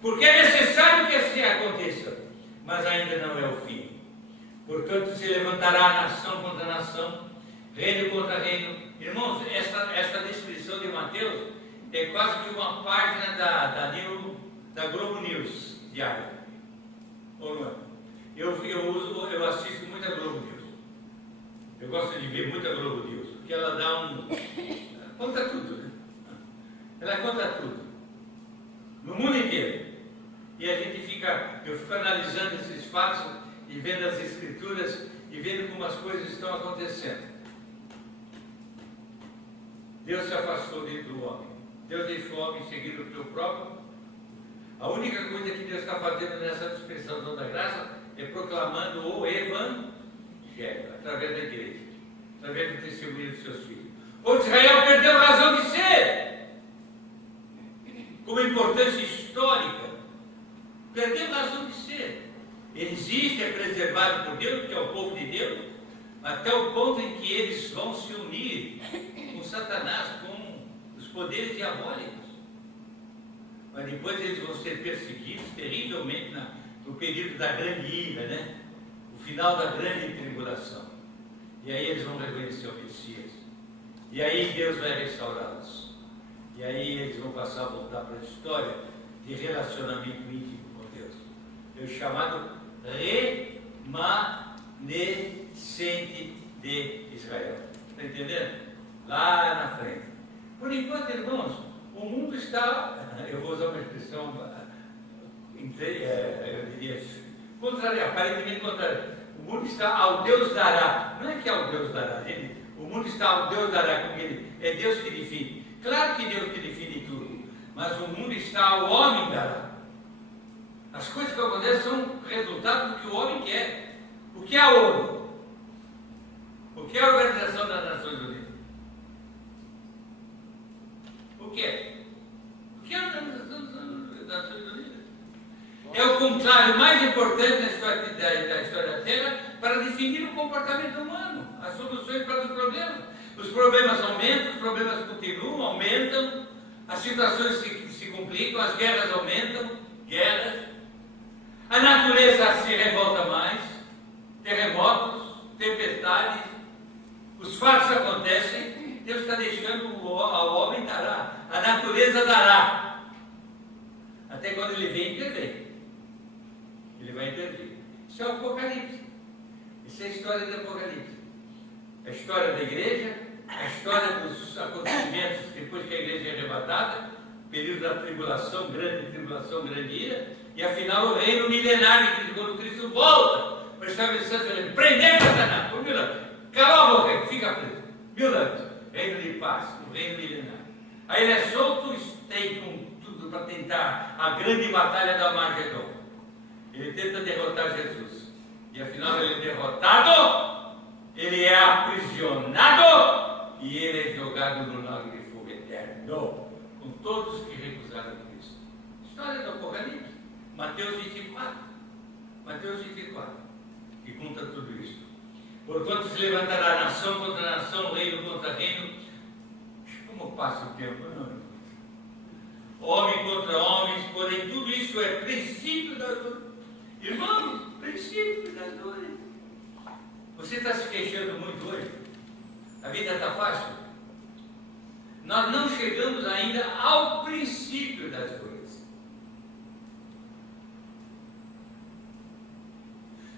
porque é necessário que assim aconteça, mas ainda não é o fim. Portanto, se levantará nação contra nação, reino contra reino. Irmãos, esta descrição de Mateus é quase que uma página da Globo News diária. Ou não é? Eu assisto muito a Globo News. Eu gosto de ver muito a Globo News, porque ela conta tudo, né? Ela conta tudo. No mundo inteiro. E eu fico analisando esses fatos e vendo as Escrituras e vendo como as coisas estão acontecendo. Deus se afastou dele do homem. Deus deixou o homem seguir o seu próprio. A única coisa que Deus está fazendo nessa dispensação da graça é proclamando o Evangelho, através da igreja, através do testemunho dos seus filhos. O Israel perdeu razão de ser, como importância histórica, perdeu razão de ser. Ele existe, é preservado por Deus, que é o povo de Deus, até o ponto em que eles vão se unir com Satanás, com os poderes diabólicos. Mas depois eles vão ser perseguidos terrivelmente no período da grande ira, né? O final da grande tribulação. E aí eles vão reconhecer o Messias. E aí Deus vai restaurá-los. E aí eles vão passar a voltar para a história de relacionamento íntimo com Deus. É o chamado remanescente de Israel. Está entendendo? Lá na frente. Por enquanto, irmãos, o mundo está, eu vou usar uma expressão, eu diria, contrária, aparentemente contrária. O mundo está ao Deus dará. Não é que é ao Deus dará, gente. O mundo está ao Deus dará, como ele é Deus que define. Claro que Deus que define tudo, mas o mundo está ao homem dará. As coisas que acontecem são resultado do que o homem quer. O que é a ONU? O que é a Organização das Nações Unidas? O que é? O que é a Organização das Nações Unidas? É o conclave mais importante da história da Terra para definir o comportamento humano, as soluções para os problemas. Os problemas aumentam, os problemas continuam, aumentam, as situações se complicam, as guerras aumentam, a natureza se revolta mais, terremotos, tempestades, os fatos acontecem, Deus está deixando ao homem dará, a natureza dará, até quando ele vem intervém, ele vai intervir. Isso é o Apocalipse, isso é a história do Apocalipse, a história da igreja, a história dos acontecimentos depois que a igreja é arrebatada, período da tribulação, grande ira, e afinal o reino milenário, que quando Cristo volta para estabelecer o reino, prender Satanás por 1000 anos, calou o reino, fica preso, 1000 anos, reino de paz, o reino milenário. Aí ele é solto e tem com tudo para tentar a grande batalha da Armagedon. Ele tenta derrotar Jesus, e afinal ele é derrotado, ele é aprisionado e ele é jogado no lago de fogo eterno, com todos que recusaram Cristo. História do Apocalipse, Mateus 24, que conta tudo isso. Porquanto se levantará nação contra nação, reino contra reino. Como passa o tempo, não? Homem contra homens, porém tudo isso é princípio da dor. Irmãos, princípio da dor. Você está se queixando muito hoje? A vida está fácil? Nós não chegamos ainda ao princípio das coisas.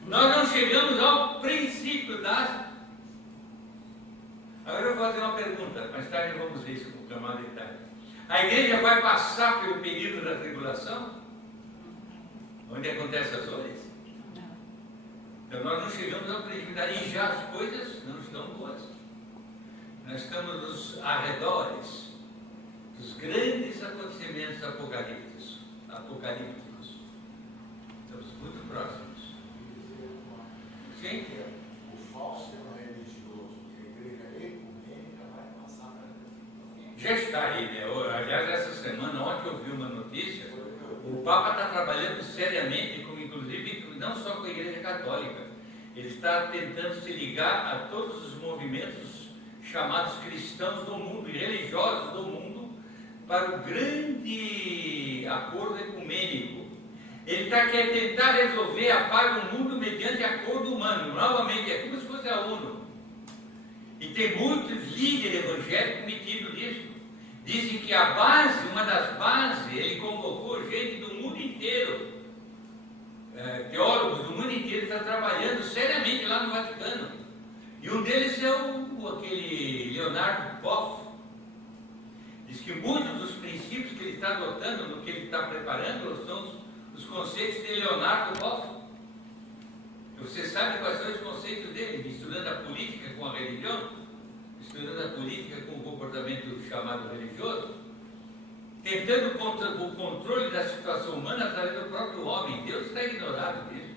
Nós não chegamos ao princípio das... Agora eu vou fazer uma pergunta, mais tarde vamos ver isso com mais detalhe. A igreja vai passar pelo período da tribulação? Onde acontecem as dores? Então nós não chegamos ao princípio e já as coisas não estão boas. Nós estamos nos arredores dos grandes acontecimentos apocalípticos. Estamos muito próximos. Sim? O falso religioso, que a igreja ecumênica vai passar para dentro. Já está aí, né? Aliás, essa semana, ontem eu vi uma notícia, o Papa está trabalhando seriamente, inclusive não só com a Igreja Católica, ele está tentando se ligar a todos os movimentos chamados cristãos do mundo e religiosos do mundo para o grande acordo ecumênico. Ele quer tentar resolver a paz do mundo mediante acordo humano. Novamente, é como se fosse a ONU. E tem muitos líderes evangélicos metidos nisso. Dizem que a base, uma das bases, ele convocou gente do mundo inteiro. Teólogos do mundo inteiro estão trabalhando seriamente lá no Vaticano. E um deles é aquele Leonardo Boff. Diz que muitos dos princípios que ele está adotando, no que ele está preparando, são os conceitos de Leonardo Boff. Você sabe quais são os conceitos dele, misturando a política com a religião, misturando a política com o comportamento chamado religioso, tentando o controle da situação humana através do próprio homem. Deus está ignorado disso.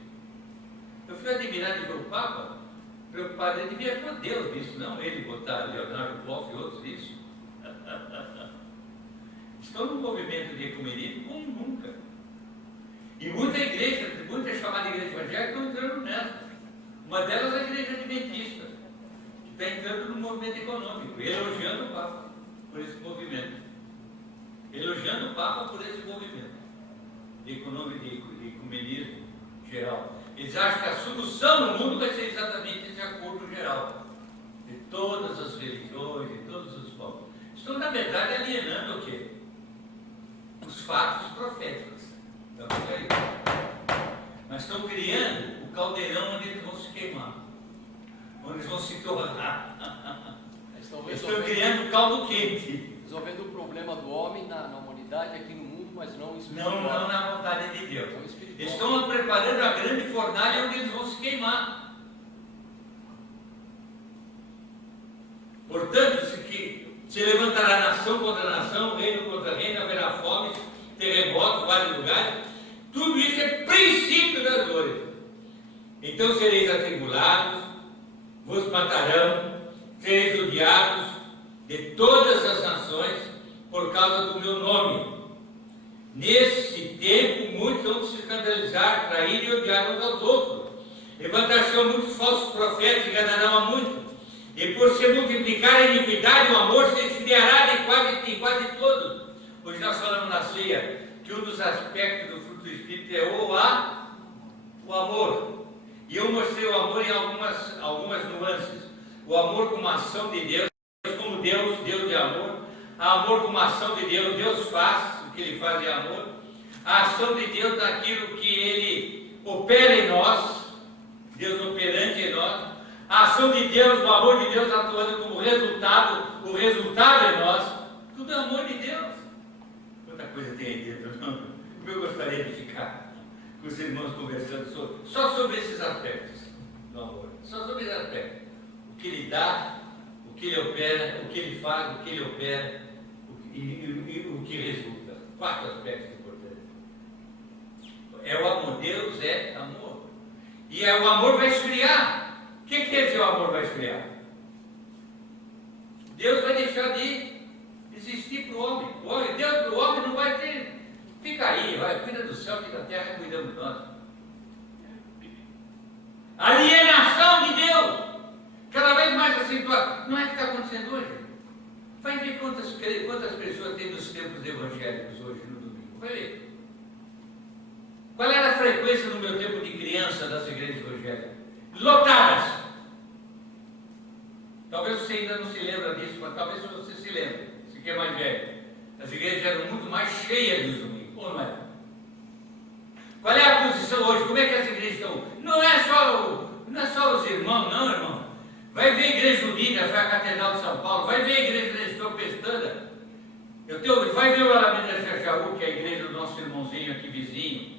Eu fui admirado de ver o Papa preocupado, ele devia com Deus disso, não ele botar Leonardo Boff e outros nisso. Estão num movimento de ecumenismo como nunca. E muita igreja, muita chamada igreja evangélica estão entrando nessa. Uma delas é a igreja adventista, que está entrando no movimento econômico, elogiando o Papa por esse movimento. Elogiando o Papa por esse movimento de ecumenismo geral. Eles acham que a solução no mundo vai ser exatamente esse acordo geral de todas as religiões, de todos os povos. Estão, na verdade, alienando o quê? Os fatos proféticos da Apocalipse. Mas estão criando o caldeirão onde eles vão se queimar, onde eles vão se tornar. Estão criando caldo quente. Resolvendo o problema do homem na humanidade aqui no mundo, mas não espiritual. Não na vontade de Deus. Espiritual. Eles estão preparando a grande fornalha onde eles vão se queimar. Portanto, se levantará nação contra nação, reino contra reino, haverá fome, terremoto em vários lugares. Tudo isso é princípio da glória. Então sereis atribulados, vos matarão, sereis odiados de todas as nações por causa do meu nome. Nesse tempo, muitos vão se escandalizar, trair e odiar uns aos outros. Levantar-se muitos falsos profetas e enganarão a muitos. E por se multiplicar a iniquidade, o amor se esfriará em quase todos. Hoje nós falamos na ceia que um dos aspectos do fruto do Espírito é o amor. E eu mostrei o amor em algumas nuances. O amor como ação de Deus, como Deus de amor. Amor como ação de Deus, Deus faz, o que Ele faz é amor. A ação de Deus naquilo que Ele opera em nós, Deus operante em nós. A ação de Deus, o amor de Deus atuando como resultado, o resultado em nós. Tudo é amor de Deus. Quanta coisa tem aí dentro, não? Como eu gostaria de ficar com os irmãos conversando só sobre esses aspectos do amor. Só sobre esses aspectos. O que Ele dá, o que Ele opera, o que Ele faz, o que Ele opera e o que resulta. 4 aspectos importantes. É o amor. Deus é amor. E o amor vai esfriar. O que quer dizer o amor vai esfriar? Deus vai deixar de existir para o homem. Deus para o homem não vai ter. Fica aí, vai, cuida do céu e da terra, cuidamos de nós. Alienação de Deus. Cada vez mais acentuada. Não é o que está acontecendo hoje? Vai ver quantas pessoas tem nos templos evangélicos hoje no domingo. Vai ver. Qual era a frequência no meu tempo de criança das igrejas evangélicas? Lotadas. Talvez você ainda não se lembra disso, mas talvez você se lembre, se que é mais velho. As igrejas eram muito mais cheias nos domingos, ou não é? Qual é a posição hoje? Como é que as igrejas estão? Não é só os irmãos, não, irmão. Vai ver a Igreja Unida, vai a Catedral de São Paulo, vai ver a Igreja de São Pestana. Vai ver o Alameda Xaxaú, que é a igreja do nosso irmãozinho aqui vizinho,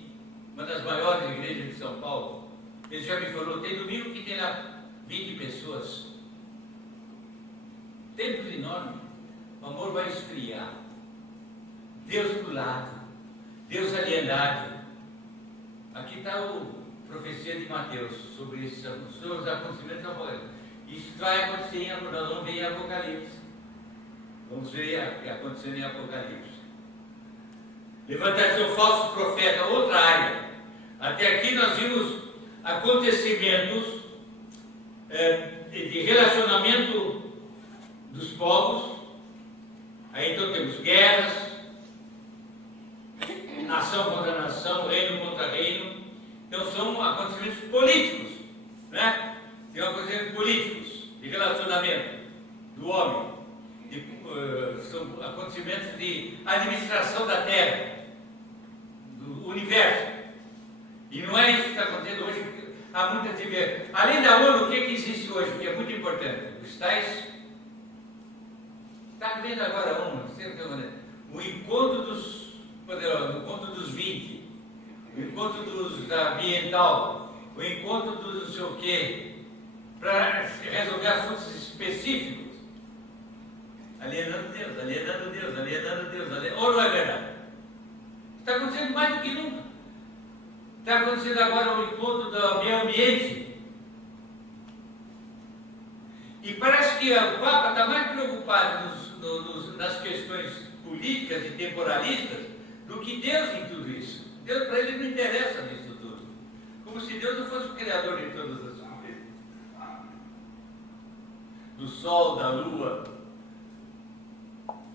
uma das maiores igrejas de São Paulo. Ele já me falou, tem domingo que tem lá 20 pessoas. Templos enormes. O amor vai esfriar. Deus do lado. Deus alienado. Aqui está a profecia de Mateus sobre os acontecimentos apocalípticos. Isso vai acontecer em Apocalipse. Nós vamos ver em Apocalipse. Vamos ver acontecendo em Apocalipse. Levantar-se um falso profeta, outra área. Até aqui nós vimos acontecimentos de relacionamento dos povos. Aí então temos guerras, nação contra nação, reino contra reino. Então são acontecimentos políticos, né? Tem acontecimentos políticos, de relacionamento do homem. São acontecimentos de administração da terra, do universo. E não é isso que está acontecendo hoje. Há muita atividade. Além da ONU, o que existe hoje, que é muito importante? Os tais. Está vendo agora a ONU? O encontro dos poderosos, o encontro dos 20, o encontro da ambiental, o encontro do não sei o quê, para resolver assuntos específicos. Alienando Deus, alienando Deus, alienando Deus, ou não é verdade? Está acontecendo mais do que nunca. Está acontecendo agora o encontro do meio ambiente. E parece que o Papa está mais preocupado nas questões políticas e temporalistas do que Deus em tudo isso. Deus, para ele, não interessa nisso tudo. Como se Deus não fosse o criador de todas as coisas. Do sol, da lua.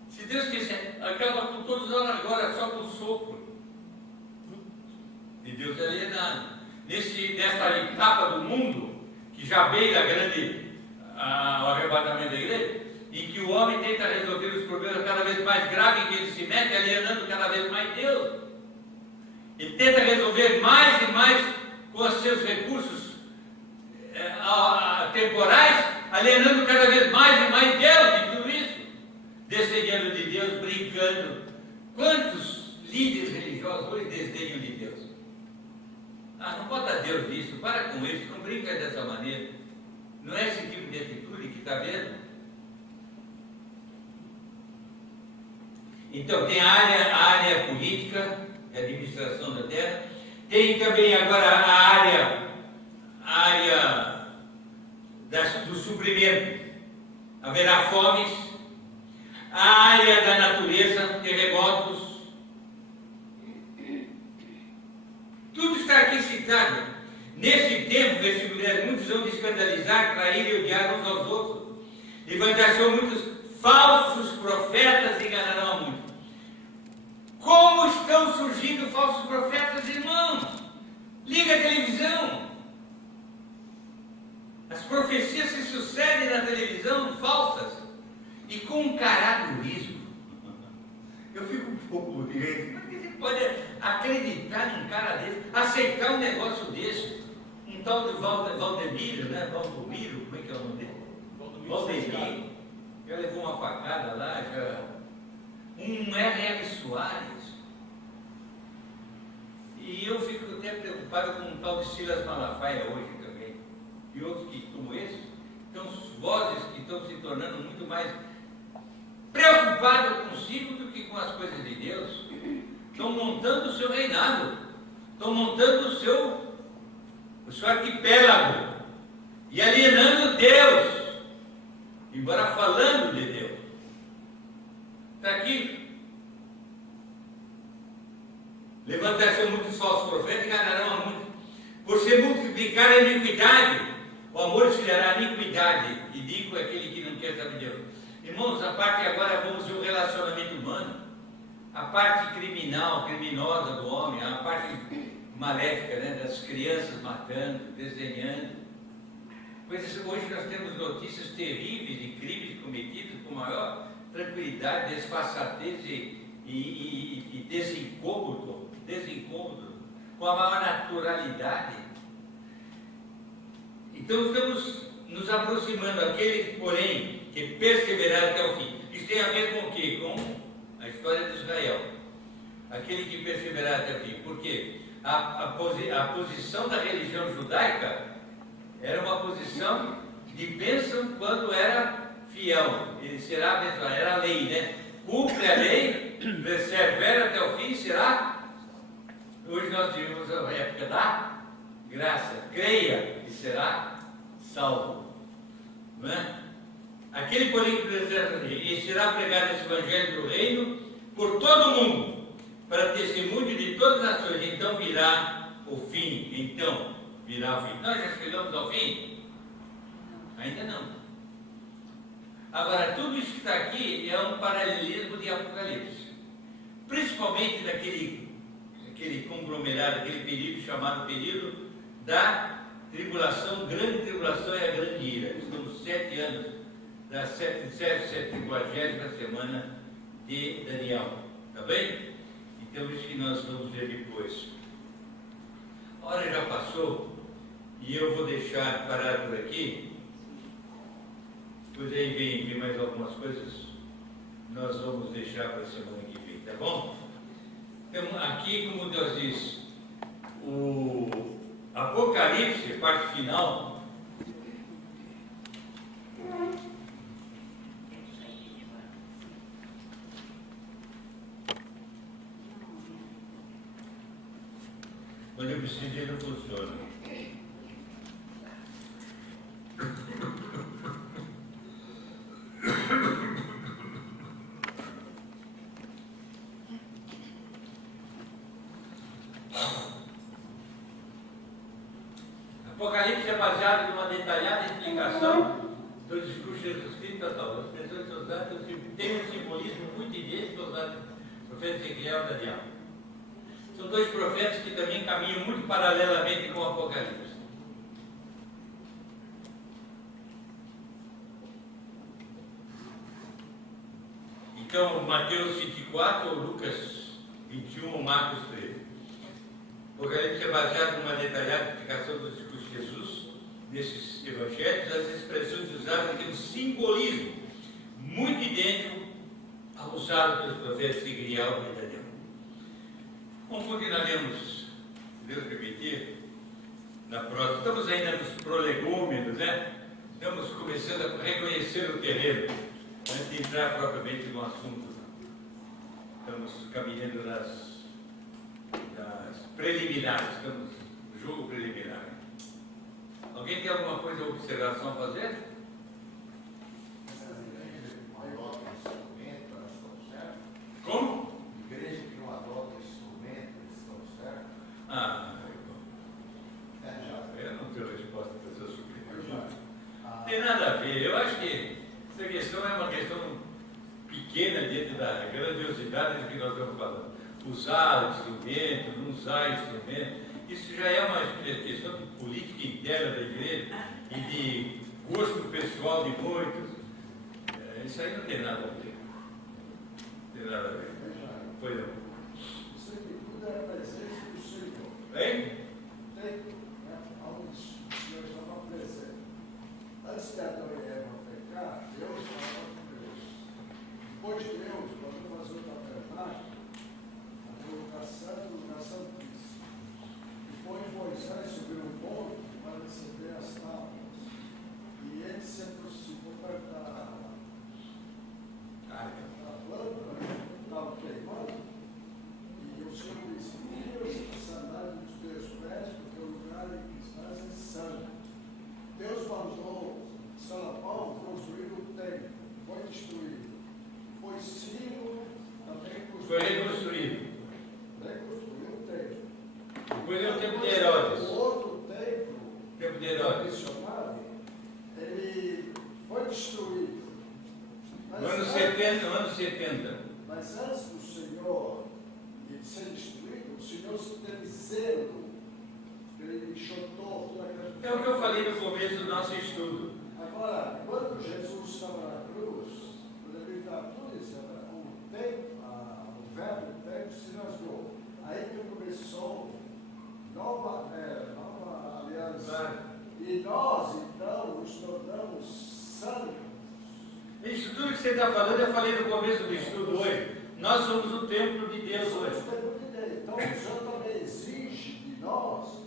Se Deus quiser, acaba com todos agora só com o sopro. E Deus é alienado. Nessa etapa do mundo, que já beira o arrebatamento da igreja, em que o homem tenta resolver os problemas cada vez mais graves em que ele se mete, alienando cada vez mais Deus. Ele tenta resolver mais e mais com os seus recursos temporais, alienando cada vez mais e mais Deus de tudo isso. Desdenhando de Deus, brincando. Quantos líderes religiosos hoje desdenham de Deus? Não bota Deus nisso, para com isso, não brinca dessa maneira. Não é esse tipo de atitude que está vendo? Então, tem a área política, a administração da terra, tem também agora a área do suprimento. Haverá fomes, a área da natureza, terremotos. Tudo está aqui citado. Nesse tempo, versículo 10, muitos vão escandalizar, trair e odiar uns aos outros. Levantar-se muitos falsos profetas e enganarão a muitos. Como estão surgindo falsos profetas, irmãos? Liga a televisão. As profecias se sucedem na televisão, falsas, e com um caradurismo. Eu fico um pouco doente. Como é que você pode acreditar num cara desse, aceitar um negócio desse? Um tal de Valdemiro, né? Valdomiro, como é que é o nome dele? Valdemiro. Já levou uma facada lá, um R.R. Soares. E eu fico até preocupado com um tal de Silas Malafaia hoje também. E outros como esse. Então, vozes que estão se tornando muito mais preocupados consigo do que com as coisas de Deus. Estão montando o seu reinado. Estão montando o seu arquipélago. E alienando Deus. Embora falando de Deus. Está aqui. Levantar-se muitos falsos profetas e enganarão a muitos. Por se multiplicar a iniquidade, o amor auxiliará a iniquidade. Iníquo é aquele que não quer saber de Deus. Irmãos, a parte agora vamos ver o relacionamento humano. A parte criminosa do homem, a parte maléfica, né, das crianças matando, desdenhando. Pois hoje nós temos notícias terríveis de crimes cometidos com maior tranquilidade, desfaçatez e desincômodo, com a maior naturalidade. Então estamos nos aproximando daquele, porém, que perseveraram até o fim. Isso tem a ver com o quê? Com a história de Israel. Aquele que perseveraram até o fim. Por quê? A posição da religião judaica era uma posição de bênção quando era fiel. Ele será abençoado. Era a lei, né? Cumpre a lei, persevera até o fim, será? Hoje nós tivemos a época da graça. Creia e será salvo. Não é? Aquele, porém, que persevera até o fim, e será pregado esse evangelho do reino por todo o mundo, para testemunho de todas as nações. Então virá o fim. Então virá o fim. Nós já chegamos ao fim? Ainda não. Agora, tudo isso que está aqui é um paralelismo de Apocalipse. Principalmente daquele conglomerado, aquele período chamado período da tribulação, grande tribulação e a grande ira. Estamos 7 anos da 70ª semana de Daniel. Está bem? Então, isso que nós vamos ver depois. A hora já passou e eu vou deixar parado por aqui. Depois aí vem mais algumas coisas, nós vamos deixar para a semana que vem, tá bom? Então, aqui, como Deus diz, a Apocalipse, parte final. Quando eu preciso, ele não funciona. Apocalipse é baseado numa detalhada explicação do discurso de Jesus Cristo. As pessoas que usaram têm um simbolismo muito idêntico aos do profeta Ezequiel e Daniel. São dois profetas que também caminham muito paralelamente com o Apocalipse. Então, Mateus 24, ou Lucas 21, ou Marcos 13. O Apocalipse é baseado numa detalhada explicação do discurso de Jesus, nesses evangelhos. As expressões usadas têm um simbolismo muito idêntico ao usado pelos profetas Ezequiel e Daniel. Vamos continuaremos, se Deus permitir, na próxima. Estamos ainda nos prolegômenos, né? Estamos começando a reconhecer o terreno, antes de entrar propriamente no assunto. Estamos caminhando nas preliminares, estamos no jogo preliminar. Alguém tem alguma coisa, observação a fazer? Essas igrejas que não adotam instrumento, elas estão certas? Como? Igreja que não adota instrumento, eles estão certos? Ah, Já. eu não tenho resposta para essa sua pergunta. Ah, Não tem nada a ver. Eu acho que essa questão é uma questão pequena dentro da grandiosidade do que nós estamos falando. Usar instrumento, não usar instrumento, isso já é uma questão de política interna da igreja e de gosto pessoal de muitos. Isso aí não tem nada a ver. Não tem nada a ver. Foi não. Isso aqui tudo é a presença do Senhor. Hein? Tem, né? Onde o Senhor estava presente. Antes de Adão e Eva pecar, Deus estava com Deus. Depois de Deus, quando fazer o tabernáculo, o lugar santo, o lugar santíssimo. Depois Moisés subiu no monte para receber as tábuas. E ele se aproximou perto da planta, né? Estava queimando. E o Senhor disse: tira a sandália dos teus pés, porque o lugar em que estás é santo. Deus mandou Salomão construir o templo. Foi destruído. Foi Ciro também construído. Foi reconstruído. Reconstruiu o templo. Depois é o tempo de Herodes. O outro templo, O tempo de Herodes. tradicional, ele foi destruído. No ano 70, no ano 70. Mas antes do Senhor de ser destruído, o Senhor teve zelo. Ele enxotou toda aquela. É o que eu falei no começo do nosso estudo. Agora, quando Jesus estava na cruz, quando ele estava tudo isso, o verbo, o tempo se rasgou. Aí que começou nova aliança. Claro. E nós, então, nos tornamos santos. Isso tudo que você está falando, eu falei no começo do estudo hoje. Nós somos o templo de Deus Somos hoje. templo de Deus. Então, o Senhor também exige de nós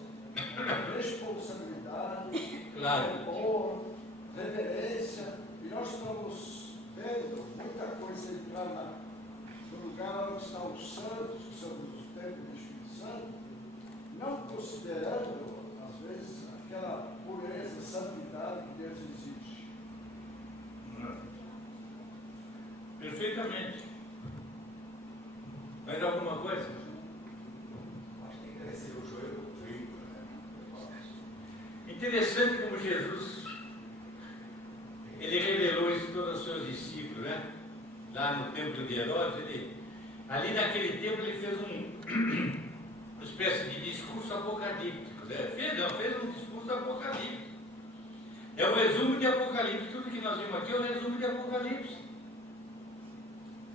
responsabilidade, Claro. amor, reverência. E nós estamos vendo muita coisa entrar no lugar onde estão os santos, que somos os templos do Espírito Santo, não considerando, às vezes, aquela pureza, santidade que Deus exige. Perfeitamente. Mais alguma coisa? acho que tem que crescer o joelho do trigo, né? Interessante como Jesus, ele revelou isso a todos os seus discípulos, né? Lá no templo de Herodes, ali naquele templo ele fez uma espécie de discurso apocalíptico, né? Fez um discurso apocalíptico. É um resumo de Apocalipse. Tudo que nós vimos aqui é um resumo de Apocalipse.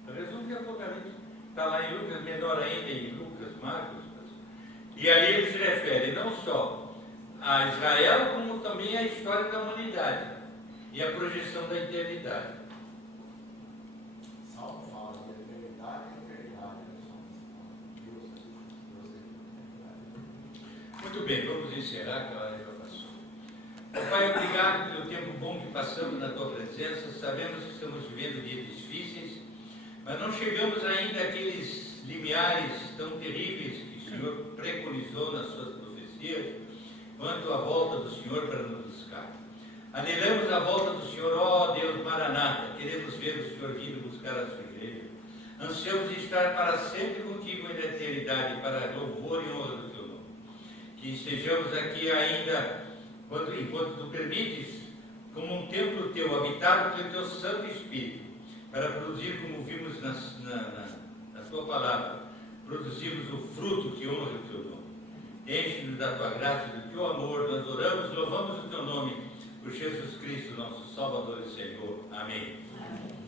É um resumo de Apocalipse. Está lá em Lucas, menor ainda em Lucas, Marcos. E ali ele se refere não só a Israel, como também à história da humanidade e a projeção da eternidade. Salmo fala de eternidade e eternidade. Deus é eternidade. Muito Muito bem, vamos encerrar, que a hora já passou. Pai, obrigado pelo tempo bom que passamos na tua presença. Sabemos que estamos vivendo dias difíceis, mas não chegamos ainda àqueles limiares tão terríveis que o Senhor preconizou nas suas profecias, quanto a volta do Senhor para nos buscar. Anelamos a volta do Senhor, ó Deus Maranata, queremos ver o Senhor vindo buscar a sua igreja. Ansiamos estar para sempre contigo na eternidade, para louvor e honra do teu nome. Que estejamos aqui ainda, enquanto tu permites, como um templo teu, habitado pelo teu Santo Espírito, para produzir, como vimos na tua palavra, produzirmos o fruto que honra o teu nome. Enche-nos da tua graça e do teu amor. Nós oramos e louvamos o teu nome, por Jesus Cristo, nosso Salvador e Senhor. Amém. Amém.